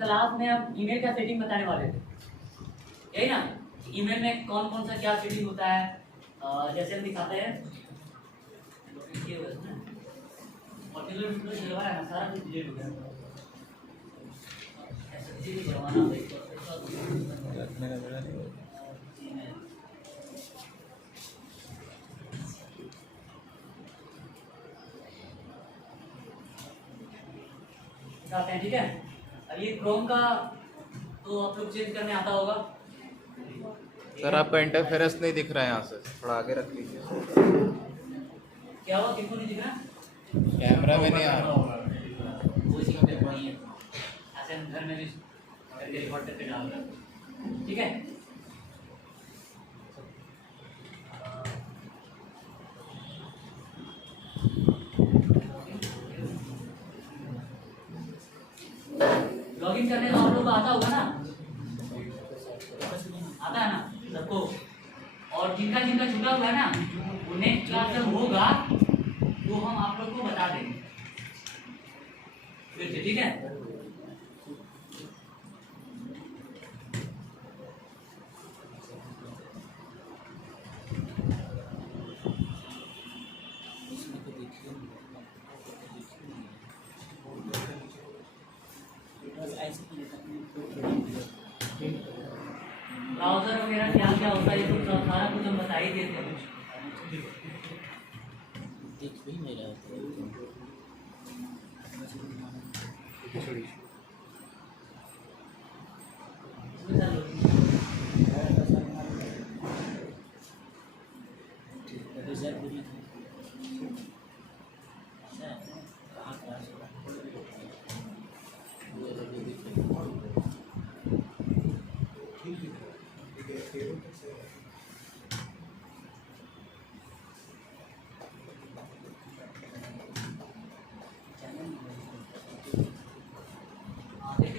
Class में हम email का सेटिंग बताने वाले थे, यही ना। ईमेल में कौन कौन सा क्या सेटिंग होता है, जैसे हम दिखाते हैं ये हुआ है ना, पर्टिकुलर विंडो चलवा है ना, सारा कुछ डिलीट हो गया। ऐसा किसी भी करवाना मेरा नहीं दिखाते हैं, ठीक है। अब ये क्रोम का तो आप लोग चेंज करने आता होगा। सर, आपका इंटरफेरेंस नहीं दिख रहा है यहाँ से, थोड़ा आगे रख लीजिए। क्या हुआ, किसको नहीं दिख रहा? कैमरा में नहीं आ रहा। वो इसी का पेपर नहीं है, ऐसे हम घर में भी करके रिकॉर्ड करके डाल रहे हैं, ठीक है। लॉगिन करने का आप लोग को आता होगा ना, आता है ना सबको। और जिनका जिनका छूटा हुआ है ना, वो नेक्स्ट क्लास जब होगा तो हम आप लोग को बता देंगे फिर से, ठीक है। ब्राउजर वगैरह क्या क्या होता है ये तो सारा कुछ हम बता ही देते हैं। देख भी नहीं रहा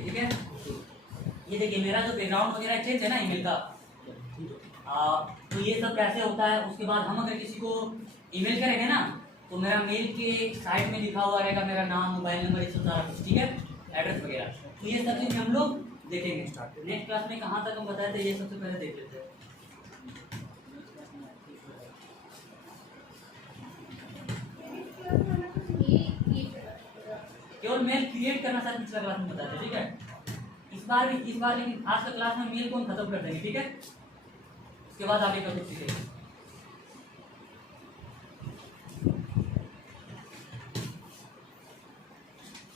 ठीक है। ये देखिए मेरा जो बैकग्राउंड वगैरह चेंज है ना ईमेल का, तो ये सब कैसे होता है। उसके बाद हम अगर किसी को ईमेल करेंगे ना, तो मेरा मेल के साइड में लिखा हुआ रहेगा मेरा नाम, मोबाइल नंबर, ये सब सारा कुछ, ठीक है, एड्रेस वगैरह। तो ये सब चीज़ हम लोग देखेंगे। नेक्स्ट क्लास में कहाँ तक हम बताए थे ये सबसे पहले देख लेते हैं। केवल मेल क्रिएट करना सर पिछला क्लास में बताते हैं, ठीक है। इस बार लेकिन आज का क्लास में मेल को हम खत्म कर देंगे, ठीक है। उसके बाद आगे का कुछ सीखेंगे।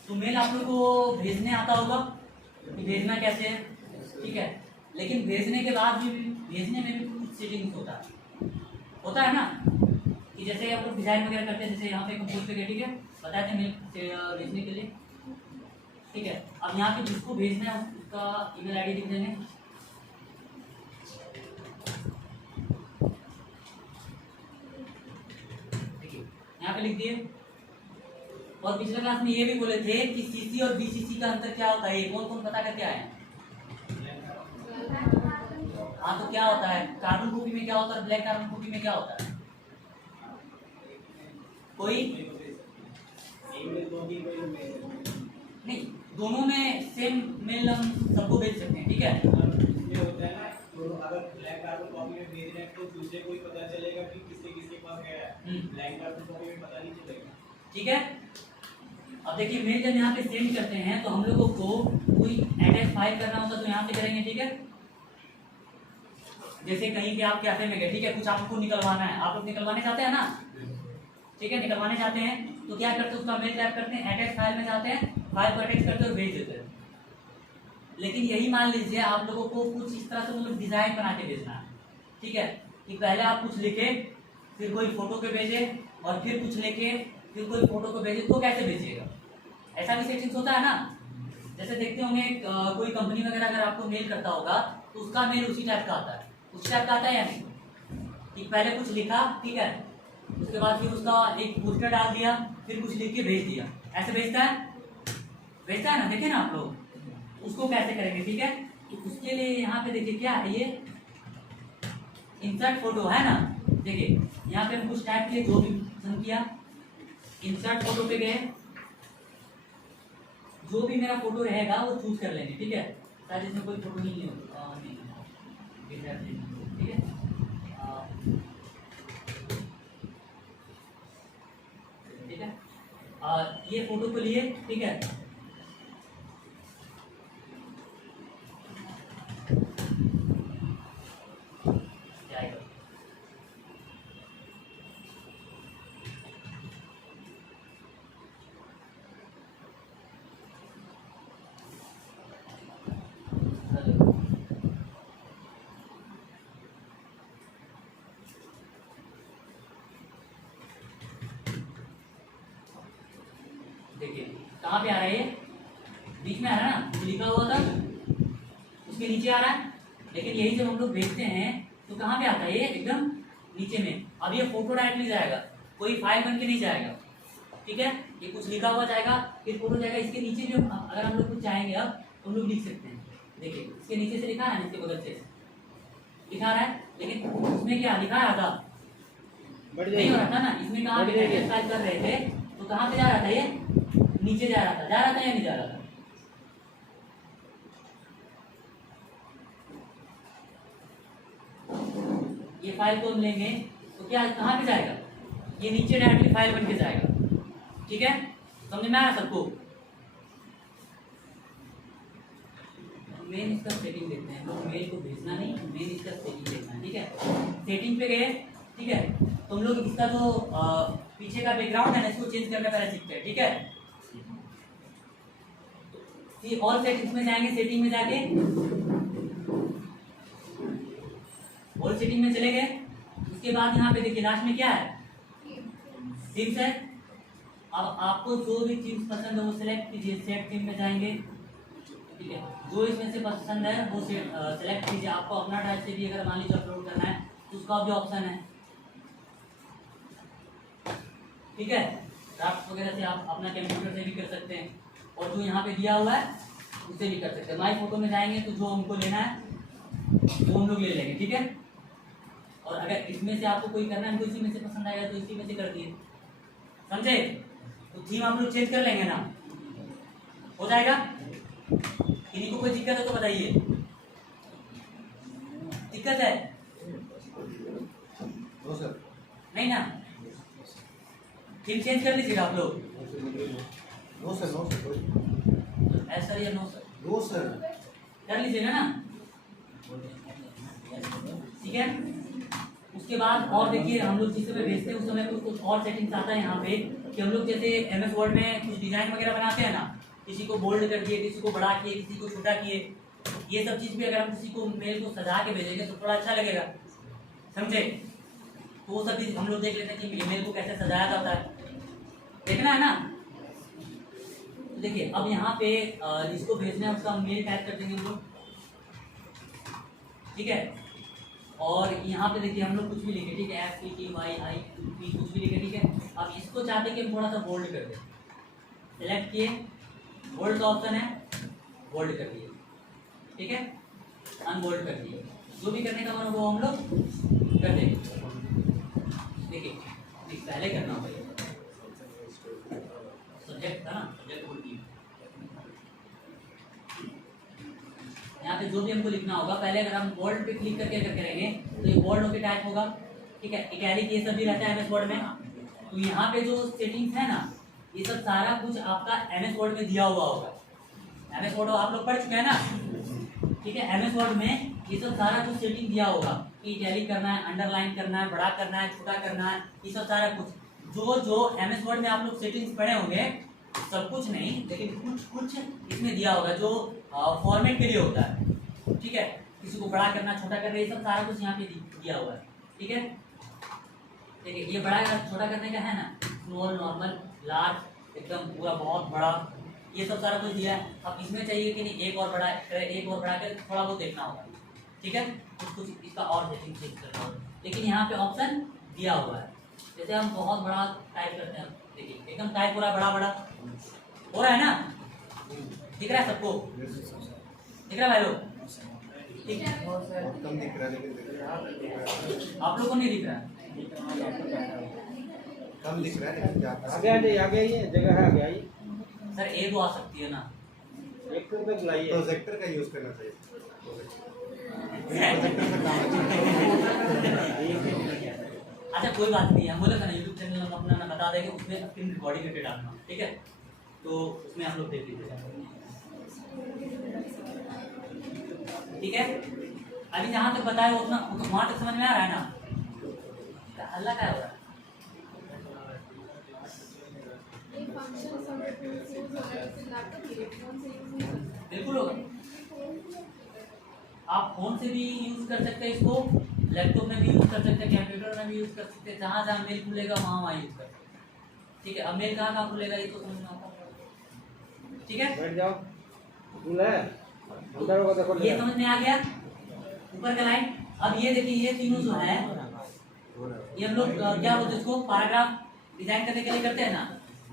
तो मेल आप लोग को भेजने आता होगा कि भेजना कैसे है, ठीक है। लेकिन भेजने के बाद भी भेजने में भी कुछ सेटिंग्स होता है ना, कि जैसे आप लोग डिजाइन वगैरह करते हैं, जैसे यहाँ पे कंपोज पे गए, ठीक है, बताए थे मेल भेजने के लिए, ठीक है। अब यहाँ पे जिसको भेजना है उसका ईमेल आईडी लिख देंगे, देखिए यहाँ पे लिख दिए। और पिछले क्लास में ये भी बोले थे कि सीसी और बीसीसी का अंतर क्या होता है, ये कौन कौन पता करके आए हैं? हाँ, तो क्या होता है, कार्बन कॉपी में क्या होता है, ब्लैक कार्बन कॉपी में क्या होता है? कोई नहीं, दोनों में सेम मेल हम सबको भेज सकते हैं, ठीक है। होता है ना, तो अगर ब्लैक कार्बन कॉपी में भेज रहे हैं तो तुझे कोई पता चलेगा कि किसके पास गया है, ब्लैक कार्बन कॉपी में पता नहीं चलेगा, ठीक है। अब देखिए मेल जब यहाँ पे सेंड करते हैं तो हम लोगों को कोई अटैच फाइल करना होता तो यहाँ पे करेंगे, ठीक है। जैसे कहीं पे आप कैफे में गए, ठीक है, कुछ आपको निकलवाना है, आप लोग निकलवाने जाते हैं ना, ठीक है, निकलवाने जाते हैं तो क्या करते हैं, उसका मेल टाइप करते हैं, अटैच फाइल में जाते हैं, फाइल को अटैच करते हैं, भेज देते हैं। लेकिन यही मान लीजिए आप लोगों को कुछ इस तरह से मतलब डिजाइन बना के भेजना है, ठीक है, कि पहले आप कुछ लिखे, फिर कोई फोटो पे भेजे, और फिर कुछ लिखे, फिर कोई फोटो को भेजे, तो कैसे भेजिएगा? ऐसा भी सेटिंग्स होता है ना। जैसे देखते होंगे कोई कंपनी वगैरह अगर आपको मेल करता होगा तो उसका मेल उसी टाइप का आता है, उसी टाइप का आता है या नहीं, कि पहले कुछ लिखा, ठीक है, उसके बाद फिर उसका एक पोस्टर डाल दिया, फिर कुछ लिख के भेज दिया, ऐसे भेजता है ना, देखे ना आप लोग। उसको कैसे करेंगे, ठीक है। तो उसके लिए यहाँ पे देखिए क्या है, ये इंसर्ट फोटो है ना, देखिए यहाँ पे हम कुछ टाइप किए, जो भी पसंद किया, इंसर्ट फोटो पे गए, जो भी मेरा फोटो रहेगा वो चूज कर लेंगे, ठीक है। शायद इसमें कोई फोटो नहीं है, ठीक है। ठीक है, ये फोटो को लिए, ठीक है। जाएगा देखिए कहाँ पे आ रहा है, ये बीच में आ रहा है ना, जो लिखा हुआ था उसके नीचे आ रहा है। लेकिन यही जब हम लोग भेजते हैं तो कहाँ पे आता है, ये एकदम नीचे में। अब ये फोटो डायरेक्टली जाएगा, कोई फाइल बन के नहीं जाएगा, ठीक है। ये कुछ लिखा हुआ जाएगा, फिर फोटो जाएगा। इसके नीचे भी अगर हम लोग कुछ चाहेंगे अब तो हम लोग लिख सकते हैं। देखिए इसके नीचे से लिखा है, इसके बगल से लिखा रहा है, लेकिन उसमें क्या लिखा रहा था, नहीं हो रहा था ना। इसमें कहाँ पे टाइप कर रहे थे तो कहाँ पे जा रहा था, ये नीचे जा रहा था या नहीं जा रहा था। ये फाइल को हम लेंगे तो क्या कहाँ पे जाएगा, ये नीचे डायरेक्टली फाइल बन के जाएगा, ठीक है। समझ में आ रहा सबको। मेन इसका सेटिंग देखते हैं, लोग मेल को भेजना नहीं, मेन इसका सेटिंग देखना है, ठीक है। सेटिंग पे गए, ठीक है। तुम लोग इसका जो पीछे का बैकग्राउंड है ना, इसको चेंज करना पहले सीखते हैं, ठीक है। ऑल सेटिंग्स में जाएंगे, सेटिंग में जाके ऑल सेटिंग में चले गए। उसके बाद यहाँ पे देखिए लास्ट में क्या है, थीम्स है। अब आपको जो भी थीम्स पसंद है वो सिलेक्ट कीजिए, सेट थीम में जाएंगे, ठीक है। जो इसमें से पसंद है वो सिलेक्ट कीजिए। आपको अपना टाइप से भी अगर मान लीजिए अपलोड करना है तो उसका भी ऑप्शन है, ठीक है। ड्राफ्ट वगैरह से आप अपना कंप्यूटर से भी कर सकते हैं, और जो यहाँ पे दिया हुआ है उससे भी कर सकते हैं। माई फोटो में जाएंगे तो जो हमको लेना है वो हम लोग ले लेंगे, ठीक है। और अगर इसमें से आपको कोई करना है, हमको इसी में से पसंद आएगा तो इसी में से कर दिए, समझे। तो थीम आप लोग चेंज कर लेंगे ना, हो जाएगा। किन्हीं को कोई दिक्कत है तो बताइए, दिक्कत है नहीं ना। थीम चेंज कर लीजिएगा आप लोग। No sir, no sir, yes sir या नो सर, नो सर, कर लीजिएगा ना, ठीक है। उसके बाद और देखिए हम लोग जिस समय भेजते हैं उस समय कुछ और सेटिंग्स आता है यहाँ पे कि हम लोग जैसे एमएस वर्ड में कुछ डिजाइन वगैरह बनाते हैं ना, किसी को बोल्ड कर दिए, किसी को बड़ा किए, किसी को छोटा किए, ये सब चीज़ भी अगर हम किसी को मेल को सजा के भेजेंगे तो थोड़ा अच्छा लगेगा, समझे। तो वो सब चीज़ हम लोग देख लेते हैं कि ईमेल को कैसे सजाया जाता है, देखना है ना। तो देखिए अब यहाँ पे जिसको भेजना है उसका मेल टाइप कर देंगे हम लोग, ठीक है। और यहाँ पे देखिए हम लोग कुछ भी लिखे, ठीक है, FPTYI कुछ भी लिखे, ठीक है। अब इसको चाहते कि हम थोड़ा सा बोल्ड कर दें, सेलेक्ट किए, बोल्ड का ऑप्शन है, बोल्ड कर दिए, ठीक है, अनबोल्ड कर दिए। जो भी करने का मन हो वो हम लोग कर देंगे। देखिए पहले करना होगा, सब्जेक्ट था ना, सब्जेक्ट बोल दिए। यहाँ पे जो भी हमको लिखना होगा, पहले अगर हम बोल्ड पे क्लिक करके अगर करेंगे तो ये बोल्ड होके टाइप होगा, ठीक है। इटैलिक ये सब भी रहता है एमएस वर्ड में। तो यहाँ पे जो सेटिंग्स है ना, ये सब सारा कुछ आपका एमएस वर्ड में दिया हुआ होगा। एमएस वर्ड आप लोग पढ़ चुके हैं ना, ठीक है। एमएस वर्ड में ये सब सारा कुछ सेटिंग दिया होगा कि इटैलिक करना है, अंडरलाइन करना है, बड़ा करना है, छोटा करना है, ये सब सारा कुछ जो एमएस वर्ड में आप लोग सेटिंग्स पढ़े होंगे, सब कुछ नहीं लेकिन कुछ इसमें दिया होगा जो फॉर्मेट के लिए होता है, ठीक है। किसी को बड़ा करना, छोटा करना, ये सब सारा कुछ यहाँ पे दिया हुआ है, ठीक है। देखिए ये बड़ा छोटा करने का है ना, स्मॉल, नॉर्मल, लार्ज, एकदम पूरा बहुत बड़ा, ये सब सारा कुछ दिया है। अब इसमें चाहिए कि नहीं एक और बड़ा कर थोड़ा बहुत देखना होगा, ठीक है। कुछ इसका और सेटिंग चेंज करना होगा, लेकिन यहाँ पे ऑप्शन दिया हुआ है। जैसे हम बहुत बड़ा टाइप करते हैं, देखिए एकदम टाइप पूरा बड़ा हो रहा है ना, दिख रहा है सबको, दिख रहा है भाई लोग, ठीक है। कम दिख रहा है लेकिन आप लोग को नहीं दिख रहा, कम दिख रहा है लेकिन आगे आइए, जगह है, आगे आइए सर। एक वो आ सकती है ना, एक तो बुलाइए प्रोजेक्टर का यूज करना चाहिए। प्रोजेक्टर से काम अच्छा कोई बात नहीं है, हम बोले था ना यूट्यूब चैनल हम अपना ना बता देंगे, उसमें स्क्रीन रिकॉर्डिंग करके डालना, ठीक है? तो उसमें हम लोग देख लीजिएगा, ठीक है? अभी जहाँ तक बताया उतना वहाँ तक समझ में आ रहा है ना? अल्लाह क्या हो रहा है? बिल्कुल होगा। आप फोन से भी यूज कर सकते हैं इसको, लैपटॉप में भी यूज कर सकते हैं, कंप्यूटर में भी यूज कर सकते हैं, जहाँ जहाँ मेल खुलेगा वहाँ यूज कर सकते हैं, ठीक है? अब मेल कहाँ खुलेगा ये तो समझना होगा, ठीक है? बैठ जाओ, खुला है अंदर होगा देखो। ये समझ में आ गया ऊपर का लाइन। अब ये देखिए ये तीनों जो है ये हम लोग क्या बोलते हैं इसको, पैराग्राफ डिजाइन करने के लिए करते हैं ना,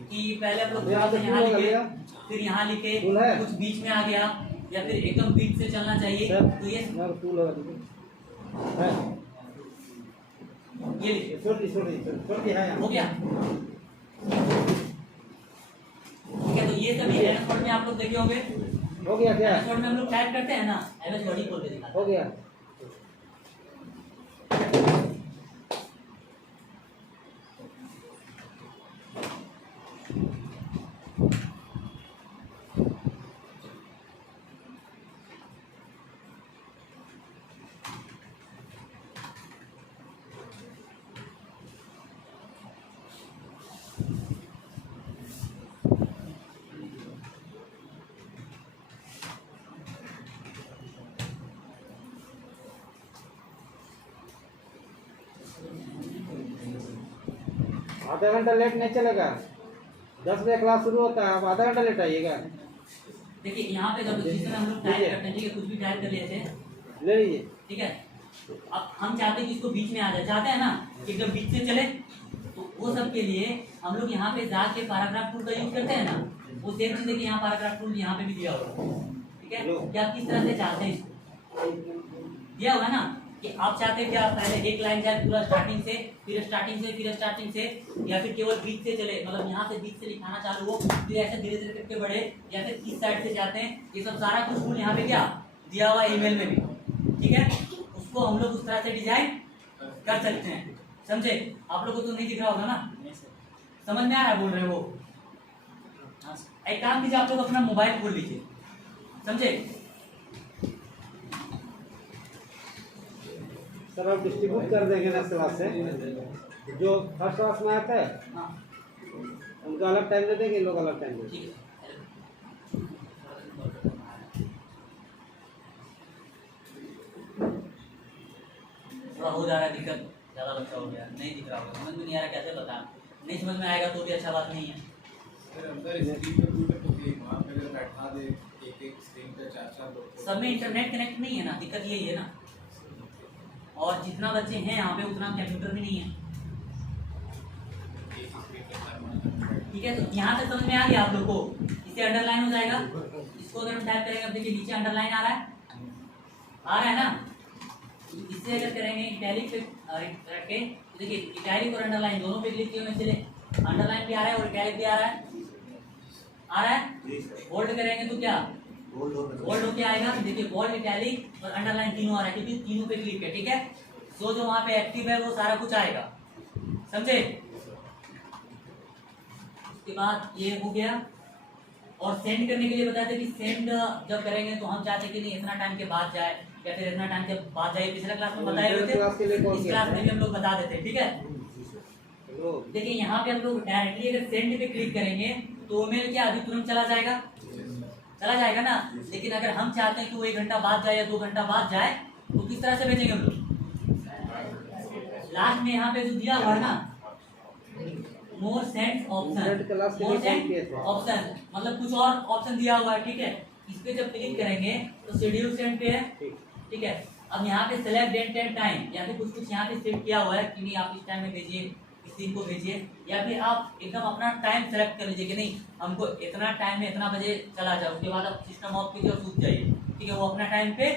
कि पहले हम लोग यहाँ लिखे, फिर यहाँ लिखे, कुछ बीच में आ गया या फिर एकदम बीच से चलना चाहिए, तो ये लिखे हो गया, ठीक है? तो ये सभी एमएस वर्ड में आप लोग देखे होंगे, हो गया क्या? एमएस वर्ड में हम लोग टाइप करते हैं ना, एमएस वर्ड ही खोल के दिखाते हो गया। आधा घंटा लेट नहीं चलेगा, 10 बजे क्लास शुरू होता है, आप आधा घंटा लेट आइएगा। देखिए यहाँ पे जब जिस समय हम लोग टाइप करते हैं, ठीक है, कुछ भी टाइप कर लिए थे, ले लीजिए, ठीक है? अब हम चाहते हैं कि इसको बीच में आ जाए, चाहते हैं ना कि एकदम बीच से चले, तो वो सब के लिए हम लोग यहाँ पे जाके पैराग्राफ टूल का यूज करते हैं ना, वो सेम चीज है कि यहाँ पैराग्राफ टूल यहाँ पे भी दिया हुआ है, ठीक है? कि आप किस तरह से चाहते हैं इसको दिया हुआ है ना, कि आप चाहते हैं क्या पहले एक लाइन जाए पूरा स्टार्टिंग से, फिर स्टार्टिंग से, या फिर केवल बीच से चले, मतलब यहाँ से बीच से लिखाना चालू हो, फिर ऐसे धीरे धीरे करके बढ़े, या फिर इस साइड से जाते हैं, ये सब सारा कुछ टूल यहाँ पे क्या दिया हुआ है ईमेल में भी, ठीक है? उसको हम लोग उस तरह से डिजाइन कर सकते हैं, समझे? आप लोग को तो नहीं दिख रहा होगा ना, समझ में आ रहा है बोल रहे हो? एक काम कीजिए, आप लोग अपना मोबाइल खोल लीजिए, समझे? सर आप डिस्ट्रीब्यूट कर देंगे नेक्स्ट क्लास से, जो फर्स्ट क्लास में आता है हाँ उनको अलग टाइम दे देंगे, लोग अलग टाइम दे देंगे। ठीक है। थोड़ा हो जा रहा है दिक्कत, ज़्यादा बच्चा हो गया, नहीं दिख रहा होगा, समझ में नहीं आ रहा, कैसे बता? नहीं समझ में आएगा तो भी अच्छा बात नहीं है। सब में इंटरनेट कनेक्ट नहीं है ना, दिक्कत यही है ना, और जितना बच्चे हैं यहाँ पे उतना कंप्यूटर भी नहीं है, ठीक है? तो यहाँ तक समझ में आ गया आप लोग को, इसे अंडरलाइन हो जाएगा, इसको अगर हम टाइप करेंगे, अब देखिए नीचे अंडरलाइन आ रहा है ना, इससे अगर करेंगे इटैलिक पे रख के, देखिए इटैलिक और अंडरलाइन दोनों पे क्लिक किए हुए, चले अंडरलाइन भी आ रहा है और इटैलिक भी आ रहा है, बोल्ड करेंगे तो क्या बोल्ड होके आएगा, देखिए बोल्ड इटैलिक और अंडरलाइन तीनों आ रहा है, क्योंकि तीनों पे क्लिक है, ठीक है? सो जो वहाँ पे एक्टिव है वो सारा कुछ आएगा, समझे? उसके बाद ये हो गया, और सेंड करने के लिए बताते कि सेंड जब करेंगे तो हम चाहते कि नहीं इतना टाइम के बाद जाए या फिर इतना टाइम के बाद जाए, पिछले क्लास में बताए हुए थे, इस क्लास में भी हम लोग बता देते हैं, ठीक है? देखिए यहाँ पे हम लोग डायरेक्टली अगर सेंड पे क्लिक करेंगे तो मेल क्या अभी तुरंत चला जाएगा ना, लेकिन अगर हम चाहते हैं कि वो 1 घंटा बाद जाए या 2 घंटा बाद जाए तो किस तरह से भेजेंगे हम लोग? लास्ट में यहाँ पे जो दिया हुआ है ना, मोर सेंड ऑप्शन, मतलब कुछ और ऑप्शन दिया हुआ है, ठीक है? इस पे जब क्लिक करेंगे तो शेड्यूल सेंड पे है, ठीक है? अब यहाँ पे सेलेक्ट डेट एंड टाइम, या फिर कुछ यहाँ पे सेट किया हुआ है कि नहीं आप इस टाइम में भेजिए, इस दिन को भेजिए, या फिर आप एकदम अपना टाइम सेलेक्ट कर लीजिए कि नहीं हमको इतना टाइम में इतना बजे चला जाए, उसके बाद आप सिस्टम ऑफ कीजिए और सूख जाइए, ठीक है? वो अपना टाइम पे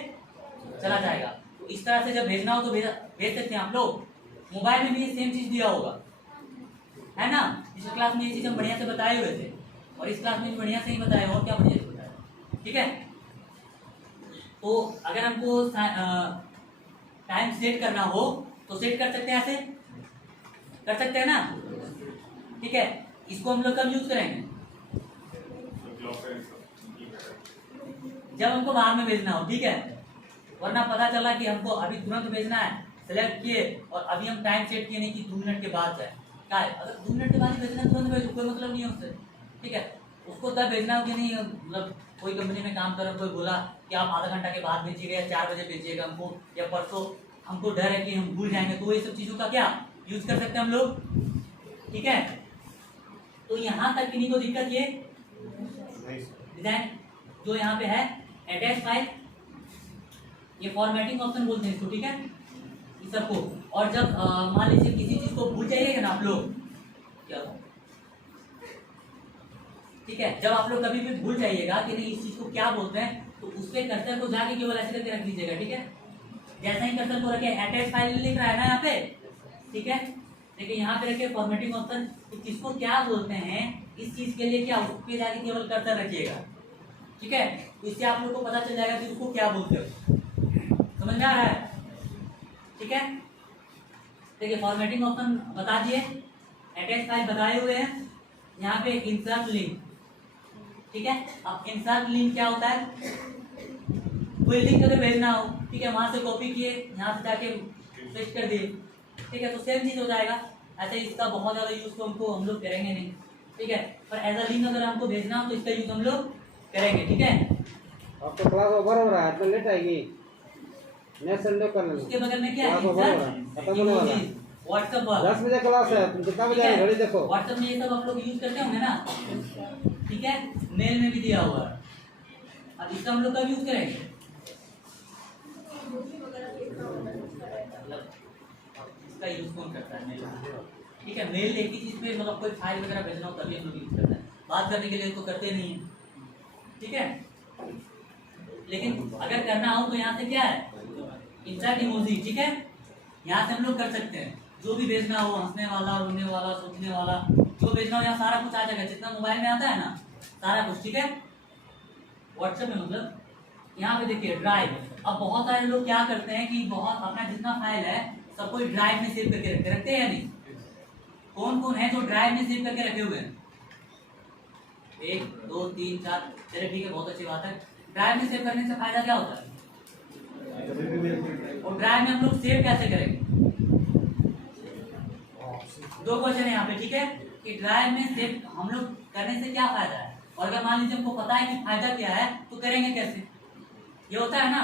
चला जाएगा। तो इस तरह से जब भेजना हो तो भेज सकते हैं आप लोग। मोबाइल में भी ये सेम चीज दिया होगा, है ना? इस क्लास में ये चीज हम बढ़िया से बताए हुए थे, और इस क्लास में भी बढ़िया से ही बताया, और क्या बढ़िया से बताया, ठीक है। तो अगर हमको टाइम सेट करना हो तो सेट कर सकते हैं, ऐसे कर सकते हैं ना, ठीक है। इसको हम लोग कब यूज करेंगे? जब हमको बाद में भेजना हो, ठीक है। वरना पता चला कि हमको अभी तुरंत भेजना है, सेलेक्ट किए और अभी हम टाइम सेट किए नहीं कि 2 मिनट के बाद जाए, क्या है, अगर 2 मिनट के बाद ही भेजना है तुरंत भेजो, कोई मतलब नहीं है उससे, ठीक है। उसको तब भेजना हो कि नहीं, मतलब कोई कंपनी में काम कर रहा, कोई बोला कि आप आधा घंटा के बाद भेजिएगा या 4 बजे भेजिएगा हमको, या परसों, हमको डर है कि हम भूल जाएंगे, तो ये सब चीज़ों का क्या यूज कर सकते हैं हम लोग, ठीक है। तो यहाँ तक किन्हीं को दिक्कत ये डिजाइन जो यहाँ पे है अटैच फाइल, ये फॉर्मेटिंग ऑप्शन बोलते हैं इसको, ठीक है, इस सबको। और जब मान लीजिए किसी चीज को भूल जाइएगा ना आप लोग, क्या ठीक है, जब आप लोग कभी भी भूल जाइएगा कि नहीं इस चीज को क्या बोलते हैं, तो उसके कर्सर को जाके केवल ऐसे करके रख लीजिएगा, ठीक है। जैसा ही कर्सर को रखे अटैच फाइल लिख रहा है ना यहाँ पे, ठीक है, देखिए यहाँ पे रखिए फॉर्मेटिंग ऑप्शन, तो किसको क्या बोलते हैं इस चीज के लिए, क्या उस पे जाके केवल कर्सर रखिएगा, ठीक है। इससे आप लोग को पता चल जाएगा कि उसको क्या बोलते हो, समझ में आ रहा है, ठीक है। देखिए फॉर्मेटिंग ऑप्शन बता दिए, अटैच फाइल बताए हुए हैं, यहाँ पे इंसर्ट लिंक, ठीक है। अब इंसर्ट लिंक क्या होता है, कोई लिंक अगर भेजना हो, ठीक है, वहां से कॉपी किए, यहाँ से जाके पेस्ट कर दिए, ठीक है, तो सेम चीज हो जाएगा। ऐसे इसका बहुत ज्यादा यूज तो हम लोग करेंगे नहीं, ठीक है, पर एज अ लिंक अगर हमको भेजना हो तो इसका यूज हम लोग करेंगे, ठीक है। अब तो क्लास ओवर हो रहा है, तो लेट आएगी, नेक्स्ट संडे कर लेंगे। उसके बगल में क्या है, खत्म होने वाला है, व्हाट्सएप 10 बजे क्लास है, तुम कितना बजे आए घड़ी देखो। व्हाट्सएप में ये सब आप लोग यूज करते होंगे ना, ठीक है, मेल में भी दिया हुआ है। अब इसका हम लोग कब यूज करेंगे, इसका यूज कौन करता है, मेल, ठीक है। मेल एक ही चीज पे, मतलब कोई फाइल वगैरह भेजना हो तभी हम लोग यूज करते हैं, बात करने के लिए तो करते नहीं है, ठीक है। लेकिन अगर करना हो तो यहाँ से क्या है, इंसर्ट इमोजी, ठीक है, यहाँ से हम लोग कर सकते हैं, जो भी भेजना हो, हंसने वाला, रोने वाला, सोचने वाला, जो भेजना हो यहाँ सारा कुछ आ जाएगा, जितना मोबाइल में आता है ना सारा कुछ, ठीक है। व्हाट्सएप में मतलब यहाँ पे देखिए ड्राइव, अब बहुत सारे लोग क्या करते हैं कि बहुत अपना जितना फाइल है सब कोई ड्राइव में सेव करके रखते हैं या नहीं, कौन कौन है जो ड्राइव में सेव करके रखे हुए हैं, 1 2 3 4, चलिए ठीक है, बहुत अच्छी बात है। ड्राइव में सेव करने से फायदा क्या होता है, और ड्राइव में हम लोग सेव कैसे करेंगे, 2 क्वेश्चन है यहाँ पे, ठीक है, कि ड्राइव में सेव हम लोग करने से क्या फायदा है, और अगर मान लीजिए हमको पता है कि फायदा क्या है तो करेंगे कैसे, ये होता है ना।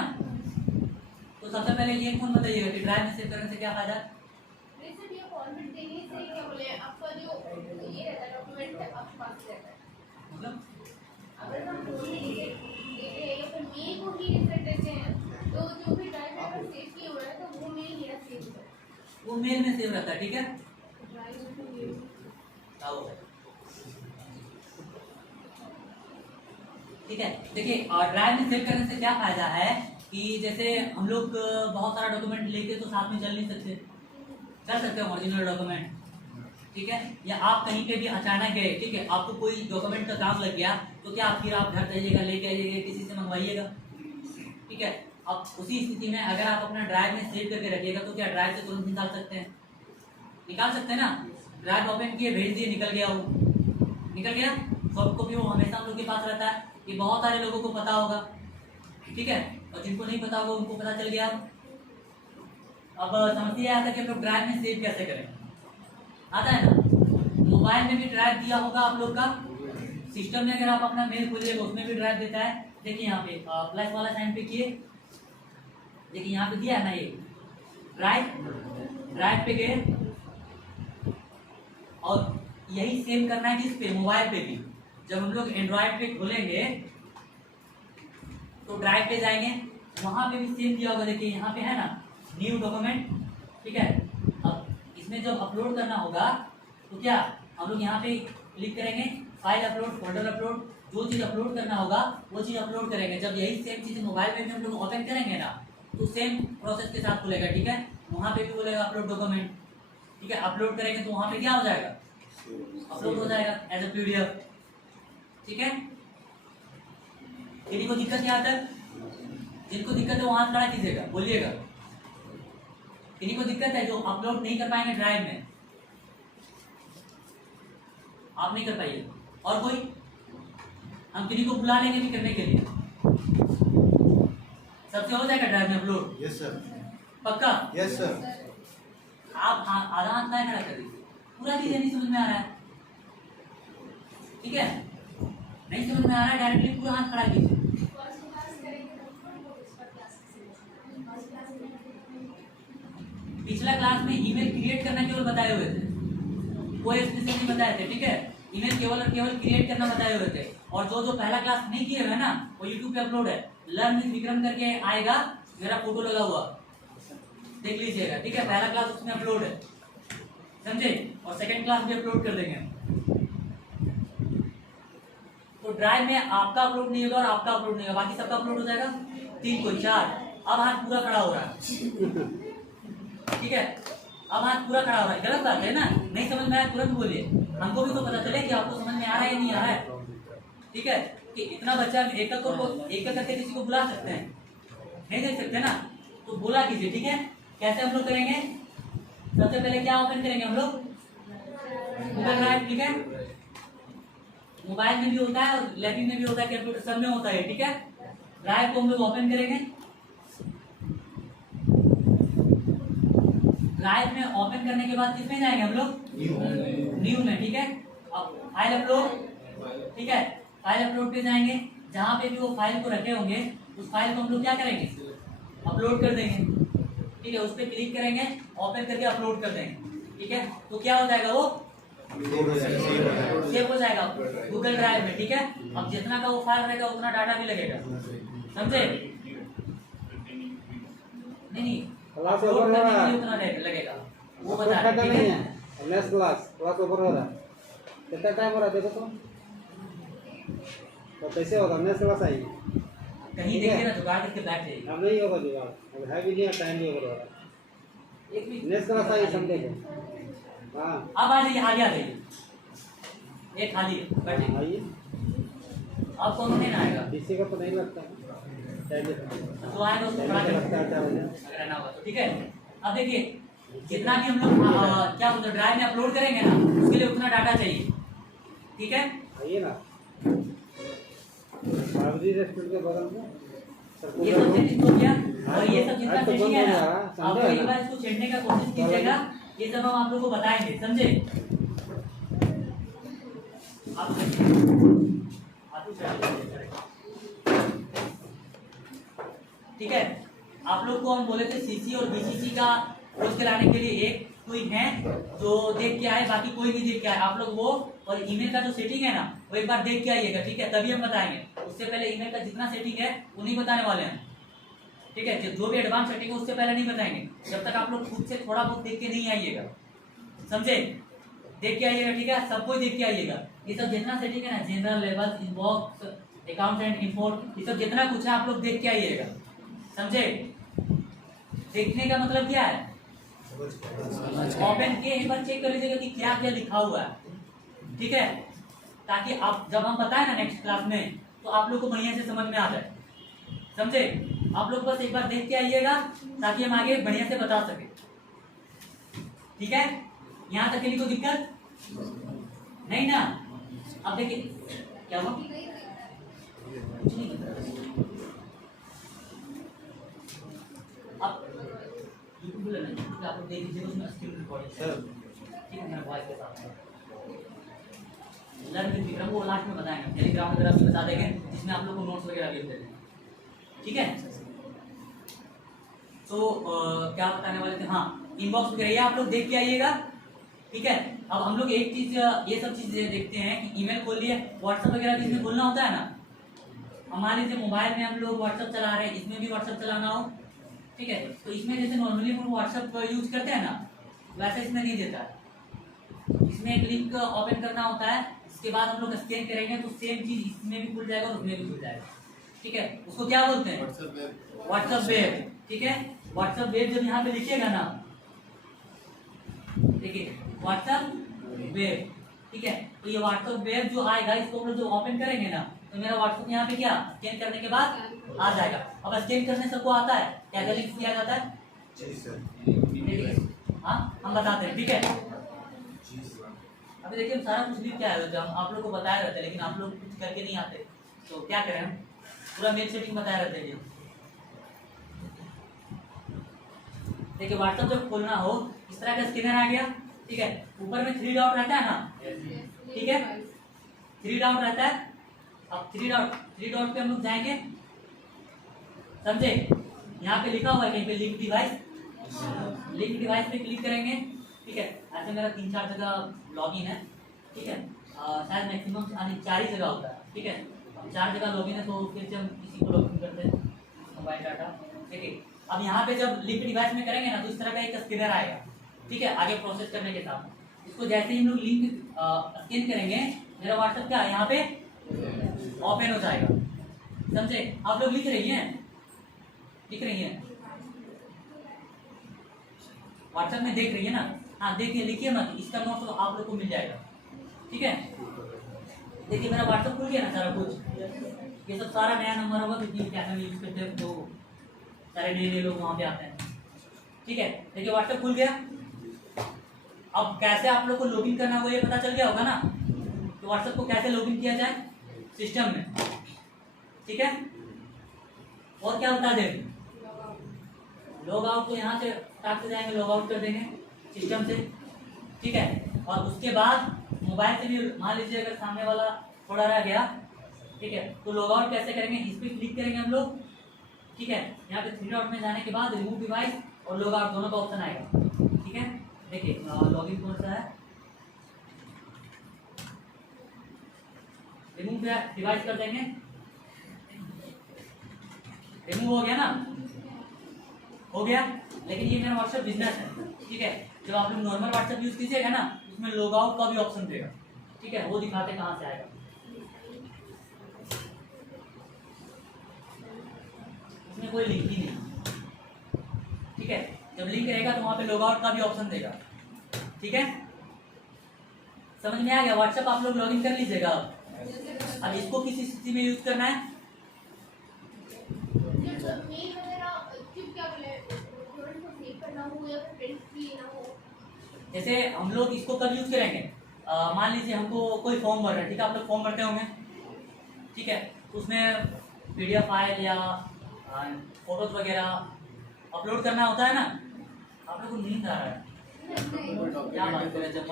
तो सबसे पहले ये कौन बताइएगा कि ड्राइव में सेव करने से क्या फायदा है। वैसे ये फॉर्मेट देने से क्या बोले, आपका जो ये रहता है डॉक्यूमेंट आपके पास रहता है, मतलब अगर हम फोन में देते हैं या फिर मेल को ही रिसेट देते हैं तो जो भी ड्राइव में अगर सेव किया हुआ है तो वो मेल मेरा सेव होता है, वो मेल में सेव रहता है, ठीक है। ड्राइव में तो मेल आओ। ठीक है, देखिए ड्राइव में सेव करने से क्या फायदा है कि जैसे हम लोग बहुत सारा डॉक्यूमेंट लेके तो साथ में चल नहीं सकते, चल सकते हैं ओरिजिनल डॉक्यूमेंट, ठीक है, या आप कहीं पे भी अचानक गए, ठीक है, आपको कोई डॉक्यूमेंट का काम लग गया तो क्या फिर आप घर जाइएगा, लेके आइएगा, किसी से मंगवाइएगा, ठीक है। अब उसी स्थिति में अगर आप अपना ड्राइव में सेव करके रखिएगा तो क्या ड्राइव से तुरंत निकाल सकते हैं ना, ड्राइव ओपन किए, भेज दिए, निकल गया, सॉफ्ट कॉपी वो हमेशा हम लोग के पास रहता है, ये बहुत सारे लोगों को पता होगा, ठीक है, और जिनको नहीं पता होगा उनको पता चल गया। अब समस्या आता है कि हम लोग ड्राइव में सेव कैसे करें, आता है ना, मोबाइल में भी ड्राइव दिया होगा आप लोग का, सिस्टम में अगर आप अपना मेल खोलिएगा उसमें भी ड्राइव देता है, देखिए यहाँ पे प्लस वाला साइन पे किए, देखिए यहाँ पे दिया है ना ये ड्राइव पे गए, और यही सेव करना है किस पे, मोबाइल पे भी। जब हम लोग एंड्रॉइड पे खोलेंगे तो ड्राइव पे जाएंगे, वहां पे भी सेम दिया होगा, देखिए यहाँ पे है ना न्यू डॉक्यूमेंट, ठीक है। अब इसमें जब अपलोड करना होगा तो क्या हम लोग यहाँ पे क्लिक करेंगे, फाइल अपलोड, फोल्डर अपलोड, जो चीज़ अपलोड करना होगा वो चीज़ अपलोड करेंगे। जब यही सेम चीज़ मोबाइल में भी हम लोग ओपन करेंगे ना तो सेम प्रोसेस के साथ खुलेगा, ठीक है, वहाँ पे भी बोलेगा अपलोड डॉक्यूमेंट, ठीक है, अपलोड करेंगे तो वहाँ पे क्या हो जाएगा, अपलोड हो जाएगा एज ए PDF, ठीक है। किसी को दिक्कत यहाँ तक? जिनको दिक्कत है वो हाथ खड़ा कीजिएगा, बोलिएगा। किसी को दिक्कत है जो अपलोड नहीं कर पाएंगे ड्राइव में? आप नहीं कर पाइए। और कोई? हम किसी को बुला लेंगे भी करने के लिए। सबसे हो जाएगा ड्राइव में अपलोड? Yes sir. पक्का? Yes sir. आप आधा हाथ ना खड़ा कर दीजिए, पूरा चीजें नहीं समझ में आ रहा है, ठीक है? नहीं समझ में आ रहा है, डायरेक्टली पूरा हाथ खड़ा कीजिए। पिछला क्लास में ईमेल क्रिएट करना केवल बताए हुए थे, कोई स्पेशल नहीं बताए थे, ठीक है? ईमेल केवल और केवल क्रिएट करना बताए हुए थे। और जो जो पहला क्लास नहीं किए हुए ना, वो यूट्यूब पे अपलोड है, लर्न विद विक्रम करके आएगा, मेरा फोटो लगा हुआ, देख लीजिएगा, ठीक है? पहला क्लास उसमें अपलोड है, समझे? और सेकंड क्लास भी अपलोड कर देंगे। तो ड्राइव में आपका अपलोड नहीं होगा और आपका अपलोड नहीं होगा, बाकी सबका अपलोड हो जाएगा। 3 को 4। अब हाथ पूरा खड़ा हो रहा है, ठीक है? अब हाथ पूरा खड़ा हो रहा है। गलत बात है ना? नहीं समझ में आया तुरंत बोलिए, हमको भी तो पता चले कि आपको समझ में आ रहा है या नहीं आ रहा है, ठीक है? कि इतना बच्चा एक करके किसी को बुला सकते हैं, नहीं देख सकते ना? तो बोला कीजिए, ठीक है? कैसे हम लोग करेंगे? सबसे पहले क्या ओपन करेंगे हम लोग? गूगल ड्राइव, ठीक है? मोबाइल में भी होता है और लैपटॉप में भी होता है, कंप्यूटर सब में होता है, ठीक है? ड्राइव को हम लोग ओपन करेंगे। ड्राइव में ओपन करने के बाद किसमें जाएंगे हम लोग? न्यू में, ठीक है? अब फाइल अपलोड, ठीक है? फाइल अपलोड पे जाएंगे, जहां पे भी वो फाइल को रखे होंगे उस फाइल को हम लोग क्या करेंगे? अपलोड कर देंगे, ठीक है? उस पर क्लिक करेंगे, ओपन करके अपलोड कर देंगे, ठीक है? तो क्या हो जाएगा? वो सेव हो जाएगा गूगल ड्राइव में, ठीक है? अब जितना का वो फाइल रहेगा उतना डाटा भी लगेगा, समझे? नहीं क्लास अपलोड ओवर हो करने रहा के है, लिए उतना लगेगा, वो कोई बता रहे फायदा हैं, नहीं ठीक है। है? नेक्स्ट क्लास ओवर हो रहा है, कितना टाइम हो रहा है देखो तो कैसे होगा? नेक्स्ट क्लास आएगी, कहीं देखिए ना, जुगाड़ करके बैठ जाइए। अब नहीं होगा जुगाड़, अब है भी नहीं, टाइम भी ओवर हो रहा है। एक मिनट, नेक्स्ट क्लास आएगी संडे को। हाँ अब आ जाइए, आगे आ जाइए, एक खाली है, बैठिए। आइए, अब कौन नहीं आएगा? किसी को तो नहीं लगता चाहिए, तो आएगा उसको खड़ा कर लगता है 4 बजे। अगर रहना होगा तो, ठीक है? अब देखिए, जितना भी हम लोग क्या बोलते हैं ड्राइव में अपलोड करेंगे ना, उसके लिए उतना डाटा चाहिए, ठीक है? आइए ना, बाबरी रेस्टोरेंट के बगल में ये सब चीज हो गया, और ये सब जितना आज तो सेटिंग बंद है हो ना, गया, आप समझे एक ना? बार इसको छेड़ने का कोशिश कीजिएगा, ये सब हम आप लोग को बताएंगे, समझे? आप ठीक है? आप लोग को हम बोले थे सीसी और बीसीसी का खोज कराने के लिए एक कोई है जो देख के आए, बाकी कोई नहीं देख के आए। आप लोग वो और ईमेल का जो सेटिंग है ना, वो एक बार देख के आइएगा, ठीक है? तभी हम बताएंगे। उससे पहले ईमेल का जितना सेटिंग है वो नहीं बताने वाले हैं, ठीक है? जो भी एडवांस सेटिंग है उससे पहले नहीं बताएंगे, जब तक आप लोग खुद से थोड़ा बहुत देख के नहीं आइएगा, समझे? देख के आइएगा, ठीक है? सबको देख के आइएगा। ये सब जितना सेटिंग है ना, general, level, inbox, account and import, ये सब जितना कुछ है आप लोग देख के आइएगा, समझे? देखने का मतलब क्या है? ओपन के एक बार चेक कर लीजिएगा कि क्या क्या लिखा हुआ है, ठीक है? ताकि आप जब हम बताएं ना नेक्स्ट क्लास में, तो आप लोग को बढ़िया से समझ में आ जाए, समझे? आप लोग बस एक बार देख के आइएगा ताकि हम आगे बढ़िया से बता सके, ठीक है? यहाँ तक किसी को दिक्कत नहीं ना? अब देखिए क्या हुआ, कुछ नहीं बता रहा। अब यूट्यूब पे लेना, आप लोग देख लीजिए, उसमें स्क्रीन रिकॉर्डिंग है, ठीक है? मेरा वॉइस के साथ लर्न विद विक्रम वो लास्ट में बताएंगे, टेलीग्राम वगैरह भी बता देंगे, जिसमें आप लोग को नोट्स वगैरह भी दे देंगे, ठीक है? तो क्या बताने वाले थे? हाँ, इनबॉक्स वगैरह ये आप लोग देख के आइएगा, ठीक है? अब हम लोग एक चीज, ये सब चीजें देखते हैं कि ईमेल खोल लिए, व्हाट्सएप वगैरह भी इसमें खोलना होता है ना। हमारे जैसे मोबाइल में हम लोग व्हाट्सएप चला रहे हैं, इसमें भी व्हाट्सएप चलाना हो, ठीक है? तो इसमें जैसे नॉर्मली हम व्हाट्सएप यूज करते हैं ना, वैसे इसमें नहीं देता है। इसमें एक लिंक ओपन करना होता है, इसके बाद हम लोग स्कैन करेंगे तो सेम चीज इसमें भी खुल जाएगा और उसमें भी खुल जाएगा, ठीक है? उसको क्या बोलते हैं? व्हाट्सएप वेब, ठीक है? व्हाट्सएप वेब जब यहाँ पे लिखिएगा ना, देखिए व्हाट्सएप वेब, ठीक है? तो ये व्हाट्सएप वेब जो आएगा, इसको हम लोग जो ओपन करेंगे ना, तो मेरा व्हाट्सएप यहाँ पे क्या स्कैन करने के बाद आ जाएगा। अब स्कैन करने सबको आता है, कैसे लिंक किया जाता है? जी सर। हाँ हम बताते हैं, ठीक है। जी सर। अभी देखिए हम सारा कुछ भी क्या है, हम आप लोग को बताया रहता है, लेकिन आप लोग कुछ करके नहीं आते, तो क्या करें हम, पूरा मेल सेटिंग बताया रहते हैं। देखिए व्हाट्सएप जब खोलना हो इस तरह का स्कैनर आ गया, ठीक है। ऊपर में 3 डॉट रहता है ना, ठीक है, 3 डॉट रहता है। अब 3 डॉट पे हम लोग जाएंगे, समझे। यहाँ पे लिखा हुआ है कहीं पे लिंक डिवाइस पे क्लिक करेंगे, ठीक है। ऐसे मेरा 3-4 जगह लॉगिन है, ठीक है। शायद मैक्सिमम 4 ही जगह होता है, ठीक है। अब 4 जगह लॉगिन है, तो फिर से हम किसी को लॉगिन करते हैं, मोबाइल डाटा, ठीक है। अब यहाँ पे जब लिंक डिवाइस में करेंगे ना, तो इस तरह का एक स्कैनर आएगा, ठीक है, आगे प्रोसेस करने के साथ। इसको जैसे ही हम लोग लिंक स्कैन करेंगे, मेरा व्हाट्सएप क्या यहाँ पे ओपन हो जाएगा, समझे। आप लोग लिख रही हैं व्हाट्सएप में देख रही है ना, हाँ देखिए, लिखिए मत, इसका नोट तो आप लोग को मिल जाएगा, ठीक है। देखिए मेरा व्हाट्सएप खुल गया ना सारा कुछ, ये सब सारा नया नंबर होगा, क्योंकि कैसे यूज करते हैं तो सारे नए लोग वहाँ पे आते हैं, ठीक है। देखिए व्हाट्सएप खुल गया। अब कैसे आप लोग को लॉगिन करना है वो ये पता चल गया होगा ना, तो व्हाट्सएप को कैसे लॉगिन किया जाए सिस्टम में, ठीक है। और क्या बता दें, लॉग आउट को यहाँ से स्टार्ट से जाएंगे, लॉग आउट कर देंगे सिस्टम से, ठीक है। और उसके बाद मोबाइल से भी मान लीजिए अगर सामने वाला थोड़ा रह गया, ठीक है, तो लॉग आउट कैसे करेंगे, इस पर क्लिक करेंगे हम लोग, ठीक है। यहाँ पे 3 डॉट में जाने के बाद रिमूव डिवाइस और लॉग आउट दोनों का ऑप्शन आएगा, ठीक है। देखिए लॉगिन कौन सा है, रिमूव डिवाइस कर देंगे, रिमूव हो गया ना, हो गया। लेकिन ये मेरा व्हाट्सएप बिजनेस है, ठीक है। जब आप लोग नॉर्मल व्हाट्सएप यूज कीजिएगा ना, उसमें लॉग आउट का भी ऑप्शन देगा, ठीक है, वो दिखाते कहाँ से आएगा, उसमें कोई लिंक ही नहीं, ठीक है। जब लिंक रहेगा तो वहाँ पे लॉग आउट का भी ऑप्शन देगा, ठीक है। समझ में आ गया। व्हाट्सएप आप लोग लॉगिन कर लीजिएगा। अब इसको किस स्थिति में यूज करना है, जैसे हम लोग इसको कब यूज करेंगे, मान लीजिए हमको कोई फॉर्म भर रहा है, ठीक है, आप लोग फॉर्म भरते होंगे, ठीक है। उसमें PDF फाइल या फोटोज वगैरह अपलोड करना होता है ना। आप लोग को नींद आ रहा है, क्या बात कर रहे हैं, जब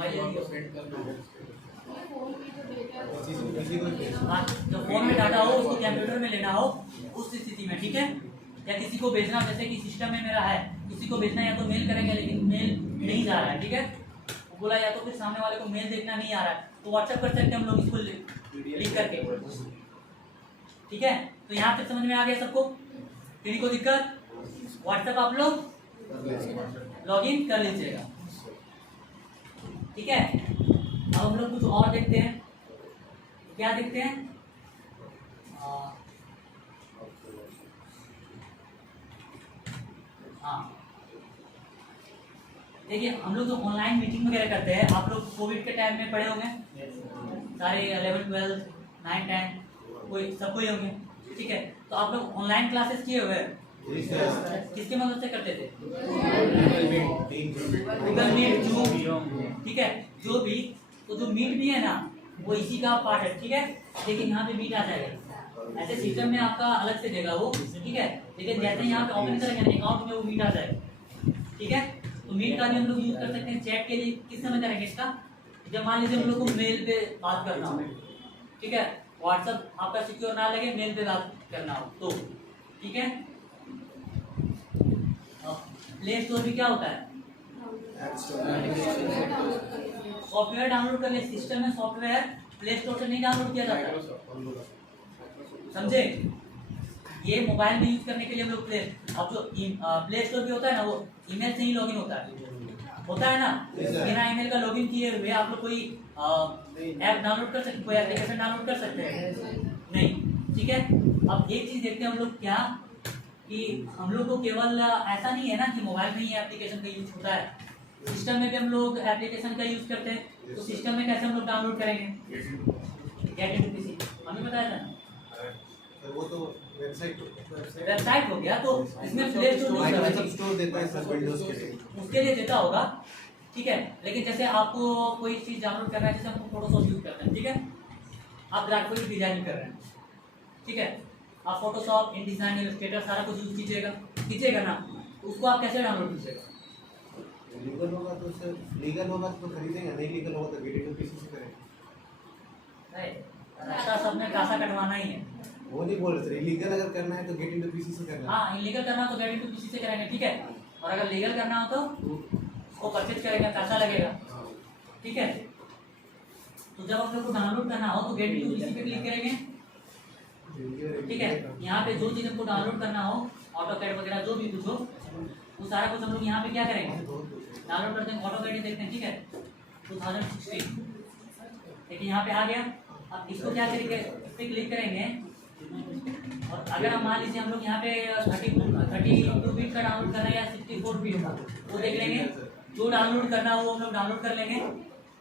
जो फोन में डाटा हो उसको कंप्यूटर में लेना हो उस स्थिति में, ठीक है। या किसी को भेजना, जैसे कि सिस्टम में मेरा है, किसी को भेजना या तो मेल करेंगे, लेकिन मेल नहीं जा रहा है, ठीक है, बोला, या तो फिर सामने वाले को मेल देखना नहीं आ रहा है, तो व्हाट्सएप कर सकते हैं हम लोग इसको लिख करके, ठीक है। तो यहाँ तक समझ में आ गया सबको, किसी को दिक्कत, व्हाट्सएप आप लोग लॉगिन कर लीजिएगा, ठीक है। अब हम लोग कुछ और देखते हैं, क्या देखते हैं, हाँ देखिए, हम लोग जो ऑनलाइन मीटिंग वगैरह करते हैं, आप लोग कोविड के टाइम में पढ़े होंगे सारे, 11, 12, 9, 10 कोई सब कोई होंगे, ठीक है। तो आप लोग ऑनलाइन क्लासेस किए हुए हैं, किसके मदद से करते थे, गूगल मीट, जूम, ठीक है, जो भी, तो जो मीट भी है ना वो इसी का पार्ट है, ठीक है। लेकिन यहाँ पे मीट आ जाएगा, ऐसे सिस्टम में आपका अलग से देगा वो, ठीक है। लेकिन जैसे यहाँ पे ओपन करेंगे ना अकाउंट में, वो मीट आ जाएगा, ठीक है। तो मीट का भी हम लोग यूज कर सकते हैं चैट के लिए। किस समय करेंगे इसका, जब मान लीजिए हम लोग को मेल पे बात करना हो, ठीक है, व्हाट्सएप आपका सिक्योर ना लगे, मेल पे बात करना हो तो, ठीक है। प्ले स्टोर भी क्या होता है, सॉफ्टवेयर डाउनलोड करने, सिस्टम में सॉफ्टवेयर प्ले स्टोर से नहीं डाउनलोड किया जाता, समझे। ये मोबाइल में यूज करने के लिए हम लोग अब जो प्ले स्टोर भी होता है ना, वो ईमेल से ही लॉगिन होता है ना। बिना ईमेल का लॉगिन किए हुए आप लोग कोई ऐप डाउनलोड कर सकते, कोई एप्लीकेशन डाउनलोड कर सकते हैं नहीं, ठीक है। अब एक चीज देखते हैं हम लोग क्या, कि हम लोग को केवल ऐसा नहीं है ना कि मोबाइल में ही एप्लीकेशन का यूज होता है, सिस्टम में भी हम लोग एप्लीकेशन का यूज करते हैं। तो सिस्टम में कैसे हम लोग डाउनलोड करेंगे, गेट इनटू पीसी हमें बताया था ना, सर वो तो वेबसाइट वेबसाइट हो गया, तो इसमें प्ले स्टोर नहीं माइक्रोसॉफ्ट करना स्टोर देता है सर विंडोज के लिए। उसके लिए देता होगा, ठीक है। लेकिन जैसे आपको कोई चीज डाउनलोड करना है, जैसे हमको फोटोशॉप यूज करते हैं, ठीक है, आप ग्राफिक डिजाइनिंग कर रहे हैं, ठीक है, आप फोटोशॉप, InDesign, इलस्ट्रेटर सारा कुछ यूज कीजिएगा ना, तो उसको आप कैसे डाउनलोड कीजिएगा? लीगल होगा तो सर, लीगल होगा तो खरीदेंगे, नहीं लीगल होगा तो गेट टू पीसी से करेंगे। ऐसा सब में पैसा कटवाना ही है। वो नहीं बोल रहे सर, इलीगल अगर करना है तो गेट इनटू पीसी से करना है। हाँ, इलीगल करना हो तो गेट इनटू पीसी से करेंगे, ठीक है, और अगर लीगल करना हो तो उसको परचेज करेंगे, पैसा लगेगा, ठीक है। तो जब हम लोग को डाउनलोड करना हो तो गेट इनटू पीसी पे क्लिक करेंगे, ठीक है। यहाँ पे जो चीज़ हमको डाउनलोड करना हो, ऑटोकैड वगैरह जो भी कुछ हो, वो सारा कुछ हम लोग यहाँ पे क्या करेंगे, डाउनलोड करते हैं, ऑटोकैड देखते हैं, ठीक है, 2016। देखिए यहाँ पे आ गया। अब इसको क्या करेंगे, इस पर क्लिक करेंगे, और अगर हम मान लीजिए हम लोग यहाँ पे 32 बीट का डाउनलोड करना है या 64 बीट का, वो देख लेंगे। जो डाउनलोड करना हो वो हम लोग डाउनलोड कर लेंगे।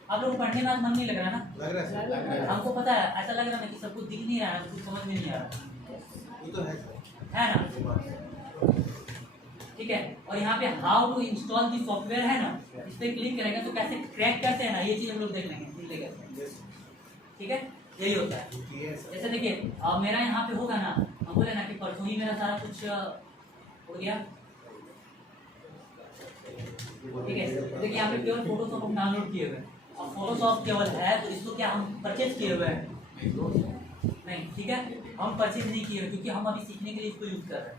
आप लोग को पढ़ने में आज मन नहीं लग रहा ना? लग रहा है सर, हमको पता है, ऐसा लग रहा है कि सब कुछ दिख नहीं रहा है, कुछ समझ में नहीं आ रहा वो तो है सर, है ना, ठीक है। और यहाँ पे how to install the software है ना, इस पर क्लिक करेंगे तो कैसे क्रैक करते हैं ना, ये चीज़ हम लोग देख लेंगे, ठीक है, यही होता है। जैसे देखिए अब मेरा यहाँ पे होगा ना, हम बोले ना कि परसों ही मेरा सारा कुछ हो गया, ठीक है। देखिए यहाँ पे केवल फोटोशॉप हम डाउनलोड किए हुए हैं, और फोटोशॉप केवल है तो इसको क्या हम परचेज किए हुए हैं? नहीं, ठीक है, हम परचेज नहीं किए हुए, क्योंकि हम अभी सीखने के लिए इसको यूज कर रहे हैं,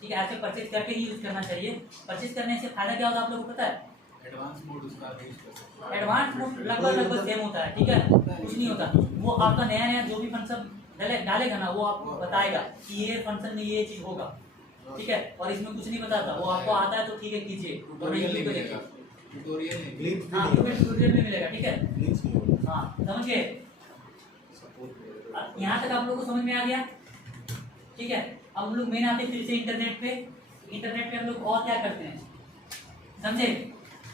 ठीक है। ऐसे परचेज करके ही यूज करना चाहिए। परचेज करने से फायदा क्या होता है आप लोगों को पता है? एडवांस मोड उसका यूज कर सकते हैं। एडवांस मोड लगभग सेम होता है, ठीक है, कुछ नहीं होता। वो आपका नया जो भी फंक्शन डालेगा ना, वो आपको बताएगा कि ये फंक्शन में ये चीज होगा, ठीक है, और इसमें कुछ नहीं बताता, वो आपको आता है तो ठीक है कीजिए, ट्यूटोरियल नहीं मिलेगा, ट्यूटोरियल नहीं मिलेगा। हाँ, ट्यूटोरियल में मिलेगा, ठीक है, लिंक्स नहीं होगा, हाँ, समझ गए? सपोर्ट यहाँ तक आप लोगों को समझ में आ गया, ठीक है। अब हम लोग मेन आते हैं फिर से इंटरनेट पे। इंटरनेट पे हम लोग और क्या करते हैं, समझे?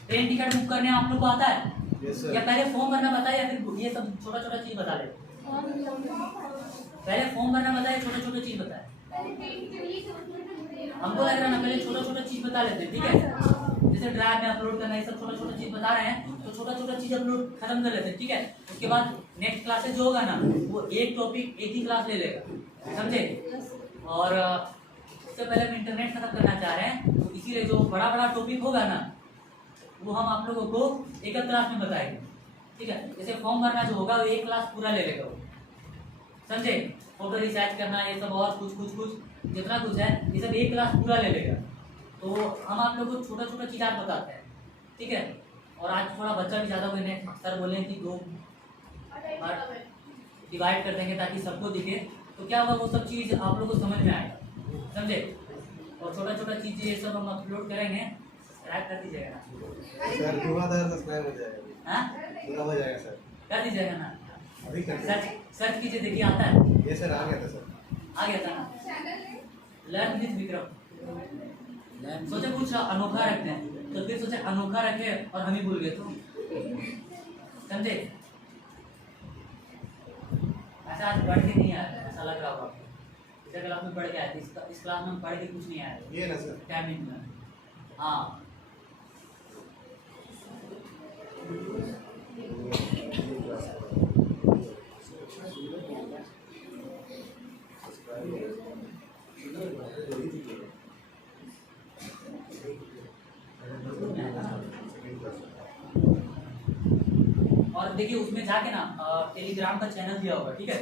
ट्रेन टिकट बुक करने आप लोग को आता है? Yes sir. या पहले फॉर्म भरना बताए या फिर ये सब छोटा छोटा चीज बता ले? पहले फॉर्म भरना बताए, छोटा छोटा चीज बताए? हमको लग रहा है ना, पहले छोटा छोटा चीज बता लेते हैं, ठीक है। जैसे ड्राइव में अपलोड करना, ये सब छोटा छोटा चीज बता रहे हैं, तो छोटा छोटा चीज अपलोड खत्म कर लेते हैं, ठीक है। उसके बाद नेक्स्ट क्लासेस जो होगा ना, वो एक टॉपिक एक ही क्लास ले लेगा, समझे? और उससे पहले हम इंटरनेट खत्म करना चाह रहे हैं, तो इसीलिए जो बड़ा बड़ा टॉपिक होगा ना, वो हम आप लोगों को एक क्लास में बताएंगे, ठीक है। जैसे फॉर्म भरना जो होगा वो एक क्लास पूरा ले लेगा, समझे? फोटो रिसर्च करना, ये सब और कुछ जितना कुछ है, ये सब एक क्लास पूरा ले लेगा। तो हम आप लोगों को छोटा छोटा चीज़ आज बताते हैं, ठीक है। और आज थोड़ा बच्चा भी ज़्यादा हुए, सर बोले कि 2 डिवाइड कर देंगे ताकि सबको दिखे, तो क्या होगा, वो सब चीज़ आप लोगों को समझ में आएगा, समझे? और छोटा छोटा चीज़ ये सब हम अपलोड करेंगे, सब्सक्राइब कर दीजिएगा ना सर, 2000 सब्सक्राइब हो जाएगा, हाँ, पूरा हो जाएगा सर, कर दीजिएगा ना। अभी कर सर्च कीजिए, देखिए आता है, ये सर आ गया था सर, आ गया था ना। लर्न विद विक्रम, सोचे कुछ अनोखा रखते हैं, तो फिर सोचे अनोखा रखे और हम ही भूल गए, तो समझे? ऐसा आज पढ़ के नहीं आया, ऐसा लग रहा होगा इस क्लास में पढ़ के आया, इस क्लास में पढ़ के कुछ नहीं आया, ये ना सर, टाइमिंग में। हाँ, और देखिए उसमें जाके ना टेलीग्राम का चैनल दिया होगा, ठीक है,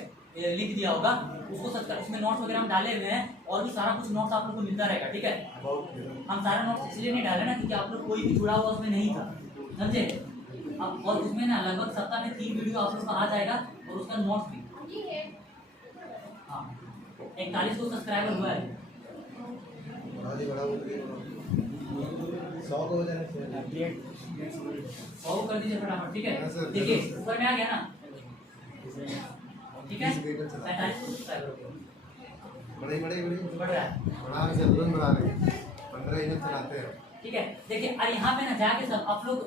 लिंक दिया होगा, उसको सब्सक्राइब, उसमें नोट्स वगैरह हम डाले हुए हैं, और भी सारा कुछ नोट्स आप लोग को मिलता रहेगा, ठीक है। हम सारा नोट्स इसलिए नहीं डाले ना क्योंकि आप लोग कोई भी जुड़ा हुआ उसमें नहीं था, समझे? अब और उसमें ना लगभग सप्ताह में 3 वीडियो आप लोग का आ जाएगा, और उसका नोट्स भी। हाँ, 41 को सब्सक्राइबर हुआ है, बड़ा 100 को हो जाएगा सर, 100 कर दीजिए फटाफट, ठीक हाँ है। सर, देखिए जरूर सर। ऊपर में आ गया ना, ठीक है, 45 को सब्सक्राइबर हो गया, बड़े बढ़ रहा है, बड़ा से तुरंत बढ़ा देंगे, 15 इन्हें चलाते हैं, ठीक है। देखिए और यहाँ पे ना जाके सब आप लोग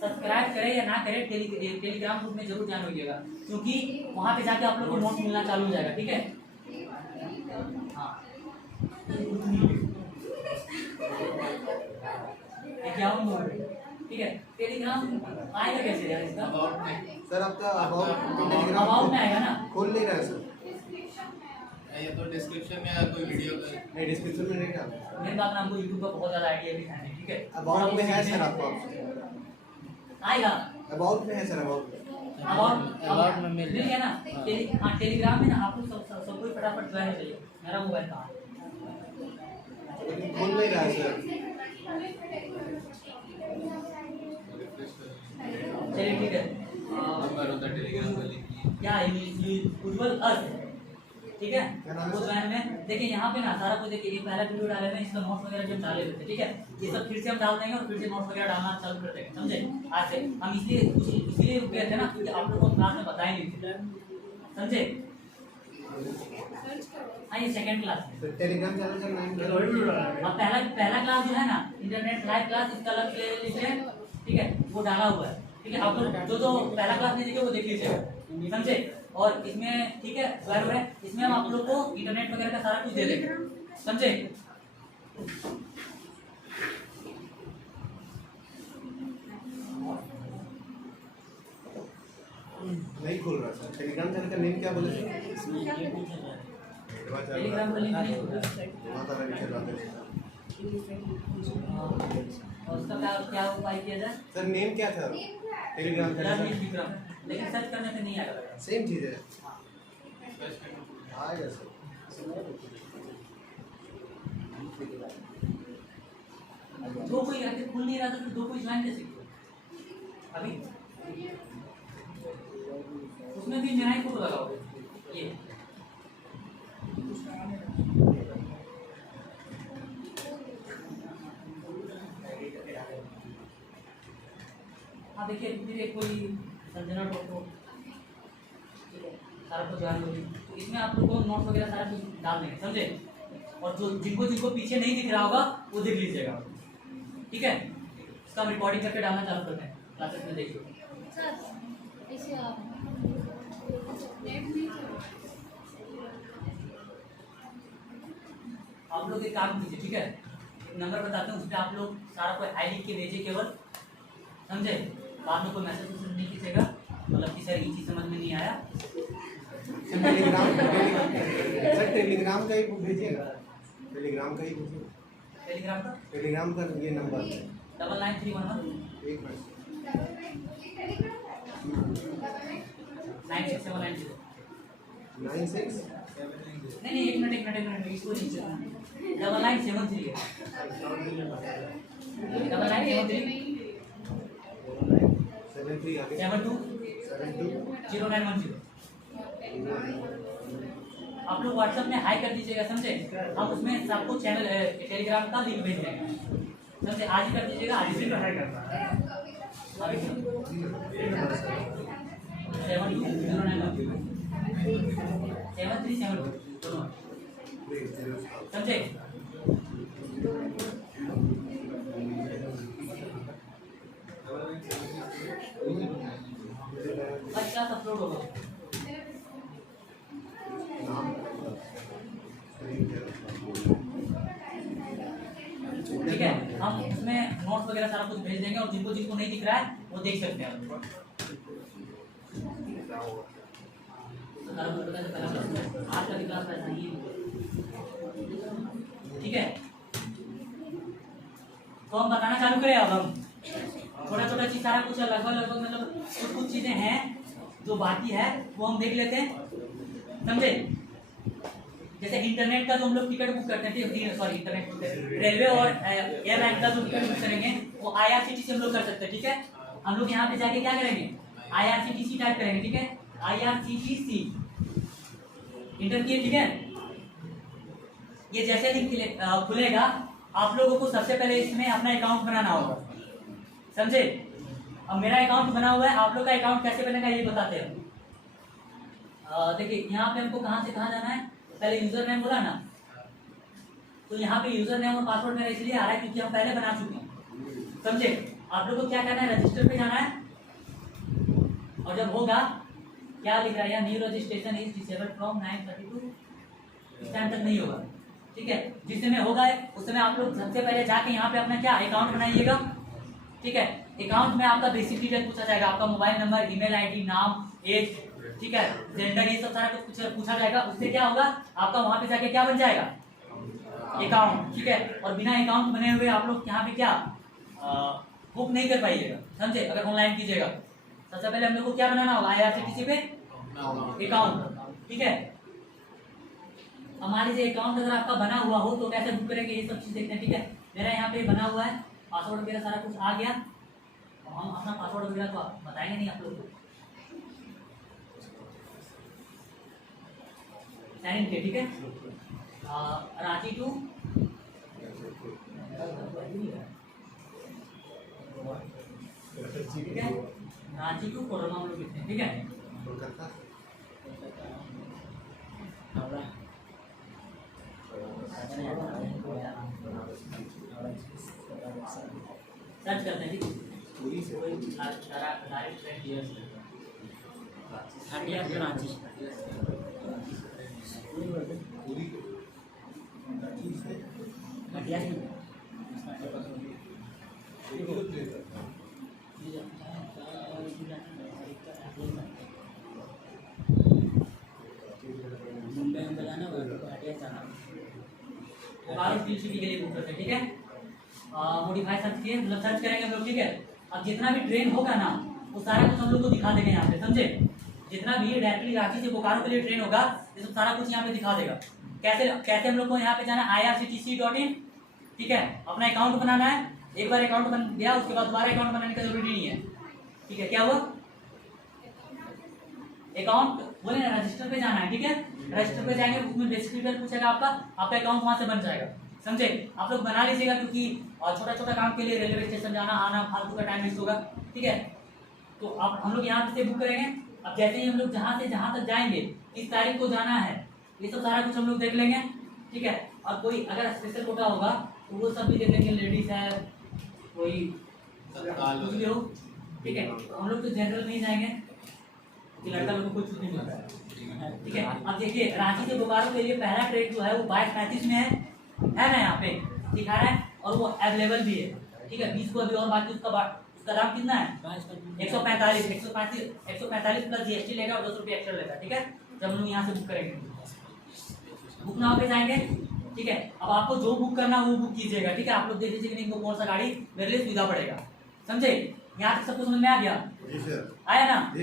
सब्सक्राइब करें या ना करें, टेलीग्राम ग्रुप में जरूर ज्वाइन होइएगा, क्योंकि वहाँ पे जाके आप लोग को नोट मिलना चालू हो जाएगा, ठीक है। हाँ इक्यावन, ठीक है। टेलीग्राम आएगा कैसे यार इसका? सर आपका अबाउट में आएगा ना? खोल नहीं रहा है सर। ये तो डिस्क्रिप्शन में या कोई वीडियो का नहीं डिस्क्रिप्शन में नहीं था। मेन बात ना, हमको यूट्यूब का बहुत ज़्यादा आइडिया भी है, ठीक है। अबाउट में है सर आपको आएगा अबाउट में है सर अबाउट अबाउट में मिल गया ना। हाँ टेलीग्राम में ना आप लोग सब कोई फटाफट ज्वाइन हो जाइए। मेरा मोबाइल कहाँ है? खोल नहीं रहा है सर। चलिए ठीक है। नंबर होता टेलीग्राम का लिंक क्या उज्जवल अर्थ, ठीक है। वो ज्वाइन में देखिए यहाँ पे ना सारा कुछ देखिए, ये पहला वीडियो डाले हैं, इसका नोट्स वगैरह जो डाले हुए थे, ठीक है। ये सब फिर से हम डाल देंगे और फिर से नोट्स वगैरह डालना चालू कर देंगे, समझे। आज से हम इसीलिए रुक गए थे ना, क्योंकि आप लोग को क्लास में बताए नहीं थे, समझे। हाँ ये सेकंड क्लास है। टेलीग्राम चैनल का नाम अब पहला क्लास जो है ना, इंटरनेट लाइव क्लास, इसका अलग प्ले लिस्ट है, ठीक है, वो डाला हुआ है, ठीक है। आप लोग जो पहला क्लास नहीं देखे वो देख लीजिएगा, समझे। और इसमें ठीक है ज्वाइन है, इसमें हम आप लोग को इंटरनेट वगैरह का सारा कुछ दे देंगे, समझे। नहीं खोल रहा सर। टेलीग्राम चैनल का नेम क्या बोले सर? टेलीग्राम का लिंक नहीं होगा। माता रानी के रात में। और उसका क्या उपाय किया जाए? सर नेम क्या था टेलीग्राम रमेश चैनल? विक्रम, लेकिन सर्च करने से नहीं आएगा। सेम चीज है। आएगा सर। दो कोई आके खुल नहीं रहा था, तो दो कोई ज्वाइन कैसे किया अभी? उसमें भी मेरा ही फोटो लगा हुआ है ये। हाँ देखिए फिर एक कोई संजना टोटो, ठीक है, सारा कुछ ज्वाइन हो गई। तो इसमें आप लोग को नोट्स वगैरह सारा कुछ डाल देंगे, समझे। और जो जिनको पीछे नहीं दिख रहा होगा वो देख लीजिएगा, ठीक है। इसका हम रिकॉर्डिंग करके डालना चालू करते हैं, क्लासेस में देखिए। सर इसे आप नेट नहीं चल आप लोग एक काम कीजिए, ठीक है। एक नंबर बताते हैं, उस पर आप लोग सारा कोई हाई लिख के भेजिए केवल, समझे। बाद में कोई मैसेज नहीं कीजिएगा, मतलब कि सर ये चीज़ समझ में नहीं आया। सर टेलीग्राम का ही भेजिएगा। टेलीग्राम का ही भेजिए। टेलीग्राम का ये नंबर 9931 एक मिनट 9679 96 नहीं एक मिनट इसको नीचे 9973 है 9973 73 आगे 72 72 0910। आप लोग व्हाट्सएप में हाई कर दीजिएगा, समझे। हम उसमें सबको चैनल टेलीग्राम का लिंक भेज देंगे, समझे। आज ही कर दीजिएगा, आज ही हाई करता है 7372 समझे। अच्छा अपलोड होगा, ठीक है। हम उसमें नोट्स वगैरह सारा कुछ भेज देंगे, और जिनको नहीं दिख रहा है वो देख सकते हैं। आज का क्लास ऐसा ही है, ठीक है। तो हम बताना चालू करें। अब हम छोटा चीज सारा कुछ लगभग मतलब कुछ चीजें हैं जो बाकी है वो हम देख लेते हैं, समझे। जैसे इंटरनेट का जो हम लोग टिकट बुक करते हैं, सॉरी इंटरनेट रेलवे और एयरलाइन का जो टिकट बुक करेंगे वो IRCTC से हम लोग कर सकते हैं, ठीक है। हम लोग यहाँ पे जाके क्या करेंगे, IRCTC टाइप करेंगे, ठीक है। IRCTC इंटर किए, ठीक है। ये जैसे लिंक खुलेगा आप लोगों को सबसे पहले इसमें अपना अकाउंट बनाना होगा, समझे। अब मेरा अकाउंट बना हुआ है, आप लोग का अकाउंट कैसे बनेगा ये बताते हैं। देखिए यहाँ पे हमको कहाँ से कहाँ जाना है, पहले यूजर नेम बोला ना, तो यहाँ पे यूजर नेम और पासवर्ड मेरा इसलिए आ रहा है क्योंकि हम पहले बना चुके हैं, समझे। आप लोग को क्या करना है, रजिस्टर पे जाना है, और जब होगा क्या लिख रहा है, new registration is disabled from 9:32 इस टाइम तक नहीं होगा। ठीक है, जिस समय होगा उस समय आप लोग सबसे पहले जाके यहाँ पे अपना क्या अकाउंट बनाइएगा। ठीक है, अकाउंट में आपका बेसिक डिटेल पूछा जाएगा, आपका मोबाइल नंबर, ईमेल आईडी, नाम, एज, ठीक है, जेंडर, ये सब सारा कुछ पूछा जाएगा। उससे क्या होगा, आपका वहां पे जाके क्या बन जाएगा, अकाउंट। ठीक है, और बिना अकाउंट बने हुए आप लोग यहाँ पे क्या बुक नहीं कर पाइएगा, समझे, अगर ऑनलाइन कीजिएगा। सबसे पहले हम लोग को क्या बनाना होगा, IRCTC पे अकाउंट। ठीक है, हमारे जो अकाउंट अगर आपका बना हुआ हो तो कैसे बुक करेंगे, ये सब चीज देखते हैं। ठीक है, मेरा यहाँ पे बना हुआ है, पासवर्ड वगैरह सारा कुछ आ गया। हम अपना पासवर्ड वगैरह तो बताएंगे नहीं आप लोग को, साइन किया। ठीक है, रांची टू ठीक है, रांची टू कोडरमा हम लोग लिखते हैं। ठीक है, कोलकाता सर्च करते हैं। ठीक है, पूरी से डायरेक्ट ट्रेन हियर से रांची। पूरी घटिया से मुंबई में जाना होगा तो घटिया जाना, बारह फील्ड सिटी के लिए बुक करते हैं। ठीक है, मॉडिफाई सर्च किए, मतलब सर्च करेंगे हम लोग। ठीक है, अब जितना भी ट्रेन होगा ना वो सारा कुछ हम लोग को दिखा देगा यहाँ पे, समझे। जितना भी डायरेक्टली रांची से बोकारो के लिए ट्रेन होगा ये सब सारा कुछ यहाँ पे दिखा देगा। कैसे कैसे हम लोग को यहाँ पे जाना, IRCTC.in। ठीक है, अपना अकाउंट बनाना है। एक बार अकाउंट बन गया उसके बाद दोबारा अकाउंट बनाने का जरूरी नहीं है। ठीक है, क्या हुआ, अकाउंट बोले ना, रजिस्टर पे जाना है। ठीक है, रजिस्टर पे जाएंगे, उसमें बेसिक डिटेल पूछेगा आपका अकाउंट वहां से बन जाएगा, समझे। आप लोग बना लीजिएगा, क्योंकि छोटा छोटा काम के लिए रेलवे स्टेशन जाना आना फालतू का टाइम वेस्ट होगा। ठीक है, तो अब हम लोग यहाँ से बुक करेंगे। अब जैसे ही हम लोग जहाँ से जहाँ तक जाएंगे, किस तारीख को जाना है, ये सब सारा कुछ हम लोग देख लेंगे। ठीक है, और कोई अगर स्पेशल कोटा होगा तो वो सब भी देख लेंगे, लेडीज है कोई कुछ भी हो। ठीक है, हम लोग तो जनरल में ही जाएंगे कि लड़का लोग को कोई छूट नहीं मिलता है। ठीक है, अब देखिए रांची से बोकारो के लिए पहला ट्रेन जो है वो 22:35 में है ना, यहाँ पे दिखा रहा है, और वो अवेलेबल भी है। ठीक है, 20 को अभी और बाकी उसका दाम कितना है, 145 प्लस GST लेगा और 10 रुपये एक्स्ट्रा लेगा। ठीक है, जब हम लोग यहाँ से बुक करेंगे, बुक नाउ पे जाएंगे। ठीक है, अब आपको जो बुक करना है वो बुक कीजिएगा। ठीक है, आप लोग देख लीजिए कि नहीं इनको कौन सा गाड़ी मेरे लिए सुविधा पड़ेगा, समझे। यहाँ तक सबको समझ में आ गया, आया ना।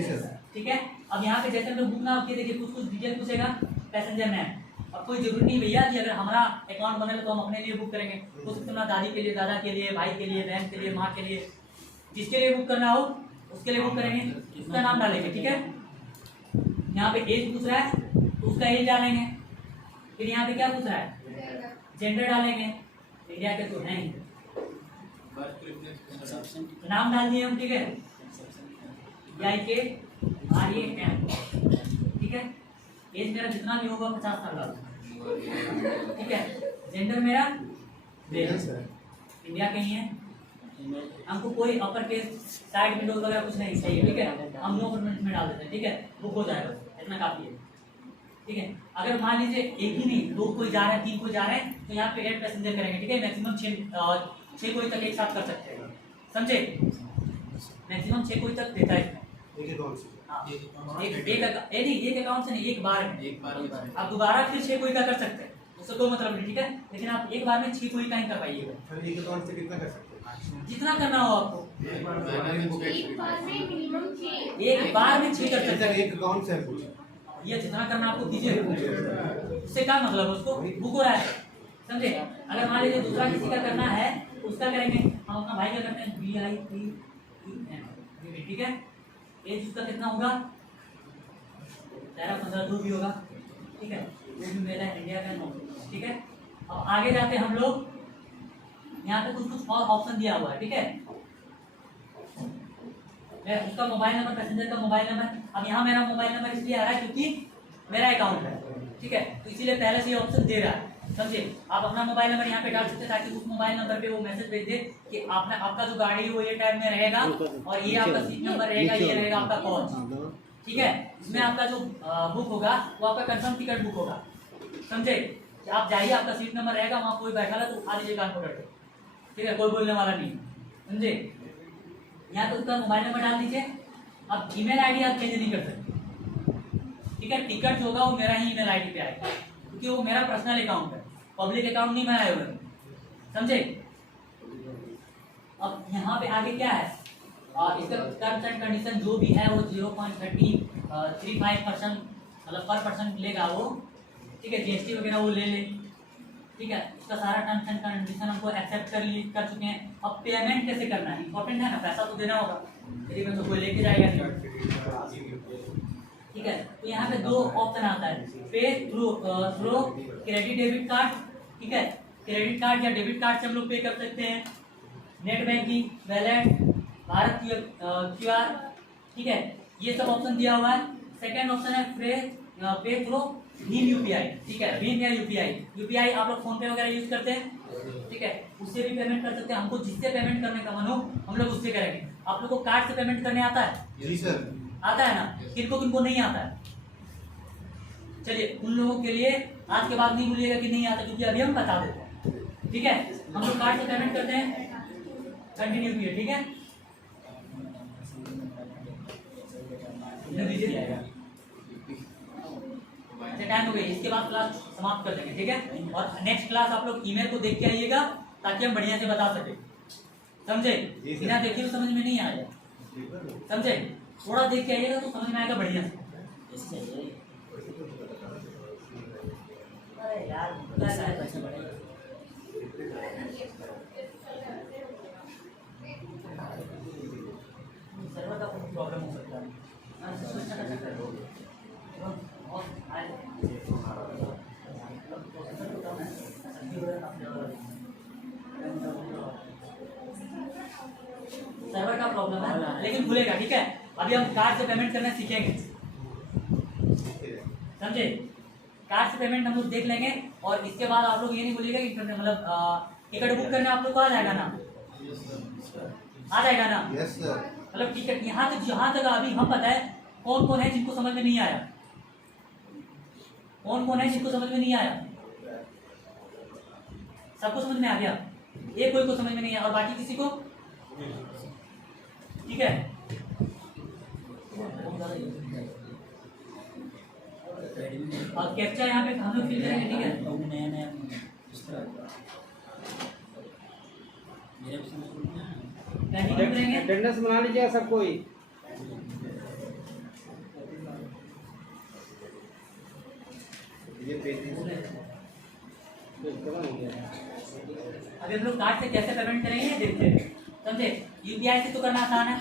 ठीक है, अब यहाँ पे जैसे हम लोग बुक नाउ किए, देखिए कुछ डिटेल पूछेगा, पैसेंजर नेम। अब कोई जरूरी नहीं भैया कि अगर हमारा अकाउंट बने तो हम अपने लिए बुक करेंगे, हो सकता है दादी के लिए, दादा के लिए, भाई के लिए, बहन के लिए, माँ के लिए, जिसके लिए बुक करना हो उसके लिए बुक करेंगे, उसका नाम डालेंगे। ठीक है, यहाँ पे एज पूछ रहा है तो उसका एज डालेंगे। फिर यहाँ पे क्या पूछ रहा है, जेंडर डालेंगे, इंडिया के तो है ही, नाम डाल दिए हम। ठीक है, IKRAM। ठीक है, एज मेरा जितना भी होगा 50 साल का। ठीक है, जेंडर मेरा इंडिया के ही है, हमको कोई अपर केस साइड विंडो वगैरह कुछ नहीं चाहिए। ठीक है, हम नो कमेंट में डाल देते हैं। ठीक है, बुक हो जाएगा, इतना काफी है। ठीक है, अगर मान लीजिए एक ही नहीं, 2 कोई जा रहे हैं, 3 कोई जा रहे हैं, तो यहाँ पे 8 पैसेंजर करेंगे। ठीक है, मैक्सिमम 6 कोई तक एक साथ कर सकते हैं, समझे। मैक्सिमम 6 कोई तक देता है इसमें। एक अकाउंट से एक अकाउंट से नहीं, एक बार में आप दोबारा फिर 6 कोई का कर सकते हैं, उससे कोई मतलब नहीं। ठीक है, लेकिन आप एक बार में 6 कोई का ही कर पाइएगा। फिर एक अकाउंट से कितना कर सकते हैं, जितना करना हो आपको, एक बार में मिनिमम 6 एक बार में 6 कर सकते हैं। एक अकाउंट से पूछे, ये जितना करना आपको कीजिए, उससे क्या मतलब है, उसको बुक हो रहा है, समझे। अगर मान लीजिए दूसरा किसी का करना है तो उसका करेंगे, हम अपना भाई का करते हैं BIPEN। ठीक है, एज उसका कितना होगा, 13-15 जो भी होगा। ठीक है, वो भी मेरा इंडिया का 9। ठीक है, अब आगे जाते हैं हम लोग, यहाँ पे कुछ और ऑप्शन दिया हुआ है। ठीक है, उसका मोबाइल नंबर, पैसेंजर का मोबाइल नंबर। अब यहाँ मेरा मोबाइल नंबर इसलिए आ रहा है क्योंकि मेरा अकाउंट है। ठीक है, तो इसीलिए पहले से ये ऑप्शन दे रहा है, समझे। आप अपना मोबाइल नंबर यहाँ पे डाल सकते हैं ताकि उस मोबाइल नंबर पे वो मैसेज भेज दे कि आपका जो गाड़ी है वो ये टाइम में रहेगा और ये आपका सीट नंबर रहेगा, ये रहेगा आपका कॉस्ट। ठीक है, इसमें आपका जो बुक होगा वो आपका कंफर्म टिकट बुक होगा। समझे? आप जाइए, आपका सीट नंबर रहेगा, वहाँ कोई बैठा है तो उठा लीजिए कान पकड़ के, ठीक है, कोई बोलने वाला नहीं, समझे? यहाँ तो उसका मोबाइल नंबर डाल दीजिए। अब ईमेल आईडी आप चेंज नहीं कर सकते, ठीक है? टिकट जो होगा वो मेरा ही ईमेल आईडी पे आएगा, क्योंकि वो मेरा पर्सनल अकाउंट है, पब्लिक अकाउंट नहीं बनाया हुआ है, समझे? अब यहाँ पे आगे क्या है, इसका टर्म्स एंड कंडीशन जो भी है वो 0.35% मतलब पर पर्सन लेगा वो, ठीक है? जीएसटी वगैरह वो ले ले, ठीक है? उसका सारा टर्म्स एंड कंडीशन हमको एक्सेप्ट कर चुके हैं। अब पेमेंट कैसे करना है, इंपॉर्टेंट है ना, पैसा तो देना होगा, फ्री में तो कोई लेके जाएगा नहीं, ठीक है? तो यहाँ पे दो ऑप्शन आता है, पे थ्रू क्रेडिट डेबिट कार्ड, ठीक है? क्रेडिट कार्ड या डेबिट कार्ड से हम लोग पे कर सकते हैं, net banking, wallet, Bharat QR, ठीक है? ये सब ऑप्शन दिया हुआ है। सेकंड ऑप्शन है पे थ्रू भीम यूपीआई, ठीक है? भीम या यूपीआई आप लोग फोन पे वगैरह यूज करते हैं, ठीक है? उससे भी पेमेंट कर सकते हैं। हमको जिससे पेमेंट करने का मन हो हम लोग उससे करेंगे। आप लोग को कार्ड से पेमेंट करने आता है? जी सर। आता है ना? किनको नहीं आता है? चलिए उन लोगों के लिए आज के बाद नहीं भूलिएगा कि नहीं आता, क्योंकि अभी हम बता देते हैं, ठीक है? हम लोग कार्ड से पेमेंट करते हैं, कंटिन्यू किए, ठीक है? टाइम हो गई, इसके बाद क्लास समाप्त कर देंगे, ठीक है? और नेक्स्ट क्लास आप लोग ईमेल को देख के आइएगा ताकि हम बढ़िया से बता सके, समझे? बिना देखे तो समझ में नहीं आएगा, समझे? थोड़ा देख के आइएगा तो समझ में आएगा बढ़िया से। अरे यार सर्वर का प्रॉब्लम हो सकता है। सर्वर का प्रॉब्लम है लेकिन खुलेगा, ठीक है? अभी हम कार्ड से पेमेंट करना सीखेंगे, समझे? कार्ड से पेमेंट हम लोग देख लेंगे और इसके बाद आप लोग ये नहीं बोलिएगा कि मतलब टिकट बुक करने आप लोग को आ जाएगा ना? आ जाएगा ना? Yes sir. मतलब टिकट यहाँ तक अभी हम पता है कौन कौन है जिनको समझ में नहीं आया, कौन कौन है जिनको समझ में नहीं आया? सबको समझ में आ गया? एक कोई को समझ में नहीं आया और बाकी किसी को, ठीक है? और कैप्चा यहाँ पे हम लोग फिल करेंगे, ठीक है? नहीं करेंगे, अटेंडेंस बना लीजिएगा सब कोई। ये पेज अभी हम लोग कार्ड से कैसे पेमेंट करेंगे देखते हैं, समझे? यूपीआई से तो करना आसान है,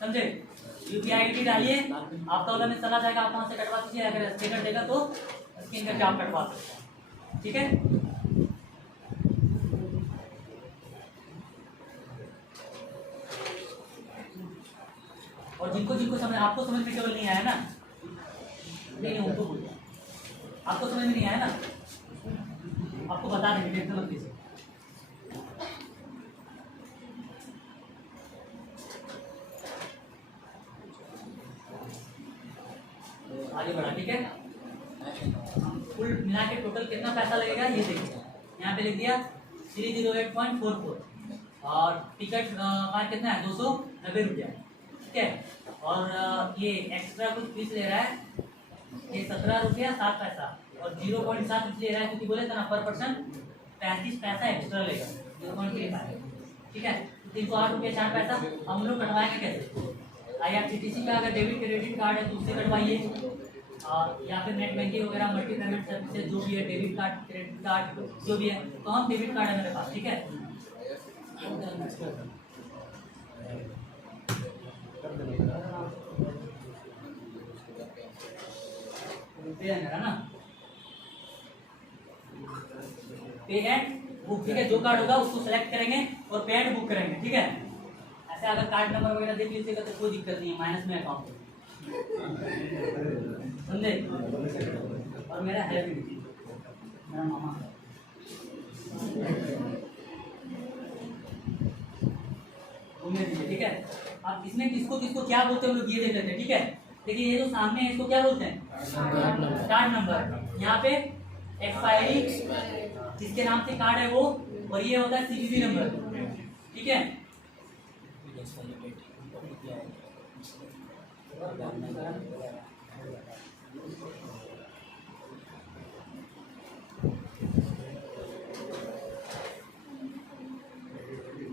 समझे? यूपीआई आईडी डालिए, आपका वाला में चला जाएगा, आप वहाँ से कटवा दीजिए। अगर स्कैनर देगा तो स्कैन करके आप कटवा सकते हैं, ठीक है? और जिनको समझ, आपको समझ में केवल नहीं आया ना, नहीं उनको बोलिए, आपको समझ में नहीं आया ना, आपको बता देंगे, टेंशन मत लीजिए। आगे बढ़ा, ठीक है? फुल मिला के टोटल कितना पैसा लगेगा ये देखिए, यहाँ पे लिख दिया 308.44 और टिकट का कितना है 290 रुपया, ठीक है? और ये एक्स्ट्रा कुछ फीस ले रहा है, ये 17 रुपया 7 पैसा और 0.7 ले रहा है क्योंकि बोले था ना पर पर्सन 35 पैसा एक्स्ट्रा लेगा, 0.35, ठीक है? 308 रुपया 4 पैसा। हम लोग कटवाएंगे कैसे? IRCTC का अगर डेबिट क्रेडिट कार्ड है तो उससे कटवाइए, या फिर नेट बैंकिंग वगैरह मल्टी पेमेंट सर्विसेज जो भी है, डेबिट कार्ड क्रेडिट कार्ड जो भी है, तो हम डेबिट कार्ड है मेरे पास, ठीक है? पे है ना, पे एंड बुक, ठीक है? जो कार्ड होगा उसको सेलेक्ट करेंगे और पे एंड बुक करेंगे, ठीक है? ऐसे अगर कार्ड नंबर वगैरह देख लीजिएगा तो कोई दिक्कत नहीं है, माइनस में अकाउंट, समझे? और मेरा है भी मेरा मामा, ठीक है? अब इसमें किसको किसको क्या बोलते हैं हम लोग ये देख लेते हैं, ठीक है? देखिए ये जो सामने है इसको क्या बोलते हैं? Card number. यहाँ पे एक्सपायरी जिसके नाम से कार्ड है वो, और ये होता है सीवीवी नंबर, ठीक है।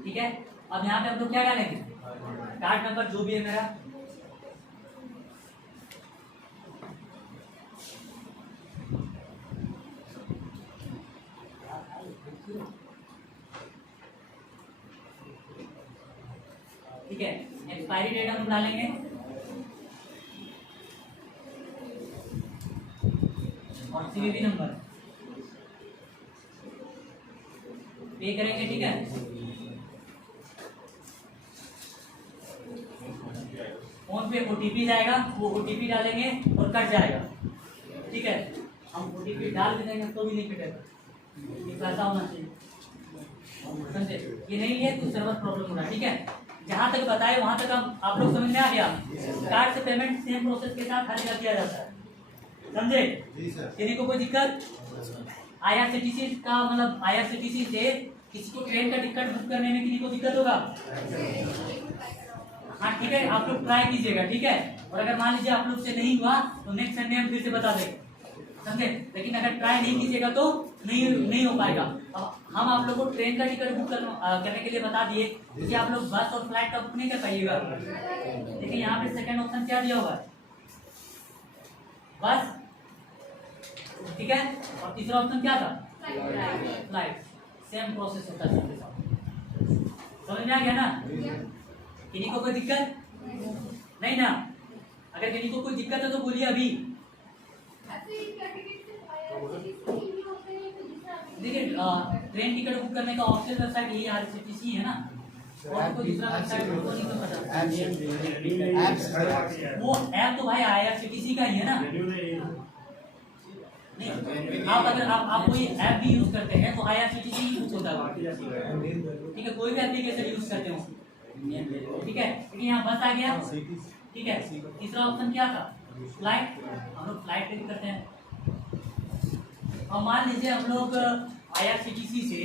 ठीक है, अब यहाँ पे हम लोग क्या डालेंगे, कार्ड नंबर जो भी है मेरा, ठीक है। एक्सपायरी डेट हम डालेंगे, और सीवीवी नंबर पे करेंगे, ठीक है। फोन पे ओटीपी जाएगा, वो ओटीपी डालेंगे और कट जाएगा, ठीक है। हम ओटीपी डाल भी देंगे तो भी नहीं कटेगा, ये ऐसा होना चाहिए, समझे। ये नहीं है तो सर्वर प्रॉब्लम होना, ठीक है। जहाँ तक बताए वहाँ तक हम आप लोग समझ में आ गया। कार्ड से पेमेंट सेम प्रोसेस के साथ हर जगह किया जाता है, समझे। जी सर। किसी को कोई दिक्कत, IRCTC का मतलब IRCTC से किसी को ट्रेन का टिकट बुक करने में किसी को दिक्कत होगा, हाँ ठीक है, आप लोग ट्राई कीजिएगा, ठीक है। और अगर मान लीजिए आप लोग से नहीं हुआ तो नेक्स्ट संडे हम फिर से बता देंगे, समझे। लेकिन अगर ट्राई नहीं कीजिएगा तो नहीं हो पाएगा। अब हम आप लोग को ट्रेन का टिकट बुक करने के लिए बता दिए, क्योंकि आप लोग बस और फ्लाइट का बुक नहीं कर पाइएगा। देखिए यहाँ पे सेकंड ऑप्शन क्या दिया हुआ है, बस, ठीक है। और तीसरा ऑप्शन क्या था, फ्लाइट। सेम प्रोसेस होता है सबके साथ, समझ में आ गया ना। किन्हीं को कोई दिक्कत नहीं ना, अगर किन्हीं को कोई दिक्कत है तो बोलिए अभी। देखिए ट्रेन टिकट बुक करने का ऑफिशियल वेबसाइट यही IRCTC है ना, और कोई दूसरा वेबसाइट को नहीं तो पता। वो ऐप तो भाई IRCTC का ही है ना। नहीं, आप अगर आप कोई ऐप भी यूज करते हैं तो IRCTC ही यूज होता है, ठीक है। कोई भी एप्लीकेशन यूज करते हो, ठीक है। लेकिन यहाँ बस आ गया, ठीक है। तीसरा ऑप्शन क्या था, फ्लाइट। हम लोग फ्लाइट क्लिक करते हैं। और मान लीजिए हम लोग IRCTC से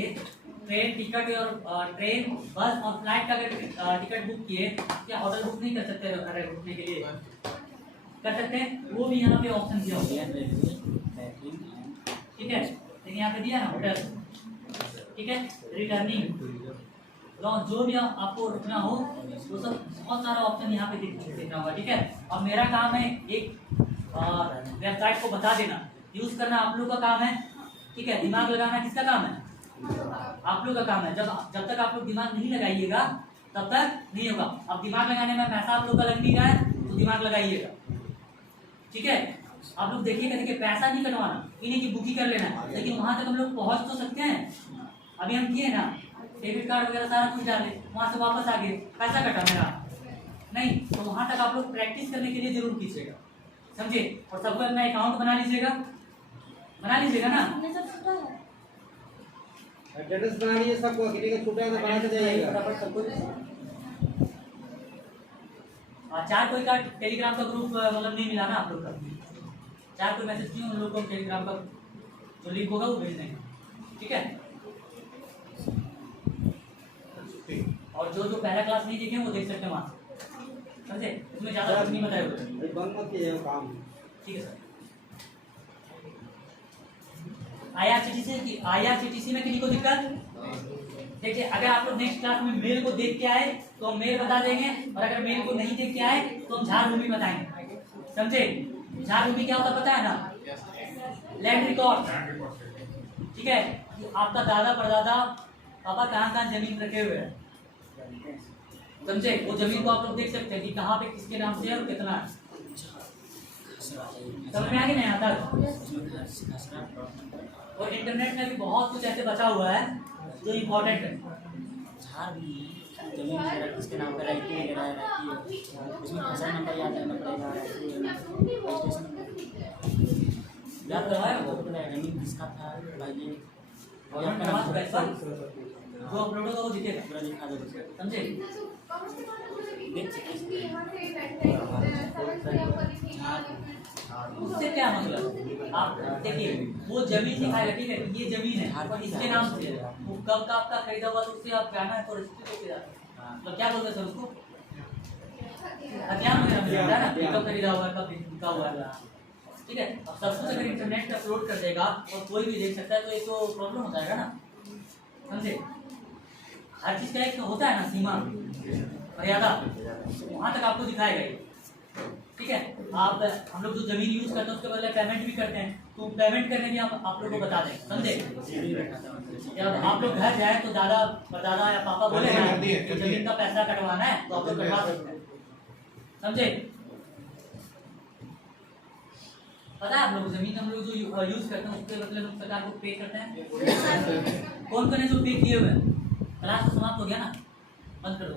ट्रेन टिकट और ट्रेन बस और फ्लाइट का अगर टिकट बुक किए, क्या होटल बुक नहीं कर सकते, अरे रुकने के लिए कर सकते हैं, वो भी यहाँ पे ऑप्शन दिया होता है, ठीक है। लेकिन यहाँ पे दिया ना होटल, ठीक है। रिटर्निंग लॉन्च, जो भी आपको रुकना हो वो सब बहुत सारा ऑप्शन यहाँ पे दिख रहा होगा, ठीक है। और मेरा काम है एक वेबसाइट को बता देना, यूज करना आप लोग का काम है, ठीक है। दिमाग लगाना किसका काम है, आप लोग का काम है। जब तक आप लोग दिमाग नहीं लगाइएगा तब तक नहीं होगा। अब दिमाग लगाने में पैसा आप लोग का लग नहीं रहा है तो दिमाग लगाइएगा, ठीक है। आप लोग देखिएगा, देखिए पैसा नहीं कटवाना, इन्हीं की बुकिंग कर लेना है, लेकिन वहां तक हम लोग पहुंच तो सकते हैं। अभी हम किए ना, डेबिट कार्ड वगैरह सारा कुछ डाले, वहां से वापस आ गए, पैसा कटा मेरा नहीं, तो वहां तक आप लोग प्रैक्टिस करने के लिए जरूर कीजिएगा, समझे। और सबको अपना अकाउंट बना लीजिएगा ना। एड्रेस बना लीजिए सबको, किसी का छूटा है तो बना के जाइएगा। चार कोई का टेलीग्राम का ग्रुप मतलब नहीं मिला ना आप लोग का, चार कोई मैसेज किए उन लोगों को टेलीग्राम का जो लिंक होगा वो भेज देंगे, ठीक है। और जो पहला क्लास नहीं देखे वो देख सकते हैं वहाँ से, समझे। उसमें ज़्यादा कुछ नहीं बताया, बंद मत कीजिए काम, ठीक है सर। IRCTC में किसी को दिक्कत, देखिए अगर आप लोग नेक्स्ट क्लास में मेल को देख के आए तो हम मेल बता देंगे, और अगर मेल को नहीं देख के आए तो हम झारभूमि बताएंगे, समझे। झारभूमि क्या होता है पता है ना, लैंड रिकॉर्ड, ठीक है। आपका दादा परदादा पापा कहाँ जमीन रखे हुए हैं, समझे। वो जमीन को आप लोग देख सकते हैं कि कहाँ पे किसके नाम से है और कितना है, समझ में आ गया यहाँ तक। और इंटरनेट में भी बहुत कुछ ऐसे बचा हुआ है जो इम्पोर्टेंट है। जमीन वगैरह किसके नाम पर रहती है, उसमें फसल नंबर याद रहना पड़ेगा, रजिस्ट्रेशन याद करवाया वो जमीन किसका था भाई, और जो अपलोड होगा वो दिखेगा, पूरा दिखा दो, समझे। देख सकते हैं उससे क्या मतलब? आप देखिए वो जमीन दिखाएगा, ठीक है, ये जमीन है और इसके नाम से है, वो कब का आपका खरीदा हुआ, तो उससे आप जाना है तो रजिस्ट्री लेके जाना है। मतलब क्या बोलते हैं सर उसको? अध्ययन वगैरह मिलता है ना, कि कब खरीदा हुआ है, कब बिका हुआ है, ठीक है। अब सब कुछ अगर इंटरनेट पे अपलोड कर देगा और कोई भी देख सकता है तो ये तो प्रॉब्लम हो जाएगा ना, समझे? हर चीज का एक होता है ना सीमा, मर्यादा, वहां तक आपको दिखाएगा ये, ठीक है। आप हम लोग जो जमीन यूज करते हैं उसके बदले पेमेंट भी करते हैं, तो पेमेंट करने भी आप लोगों को बता दें, समझे? जब आप लोग घर जाए तो दादा परदादा या पापा बोले ना कि जमीन का पैसा कटवाना है तो आप लोग कटवा सकते हैं, समझे? पता है आप लोग जमीन हम लोग जो यूज करते हैं उसके बदले हम सरकार को पे करते हैं। कौन कौन है जो पे किए हुए हैं? क्लास तो समाप्त हो गया ना, बंद कर दो।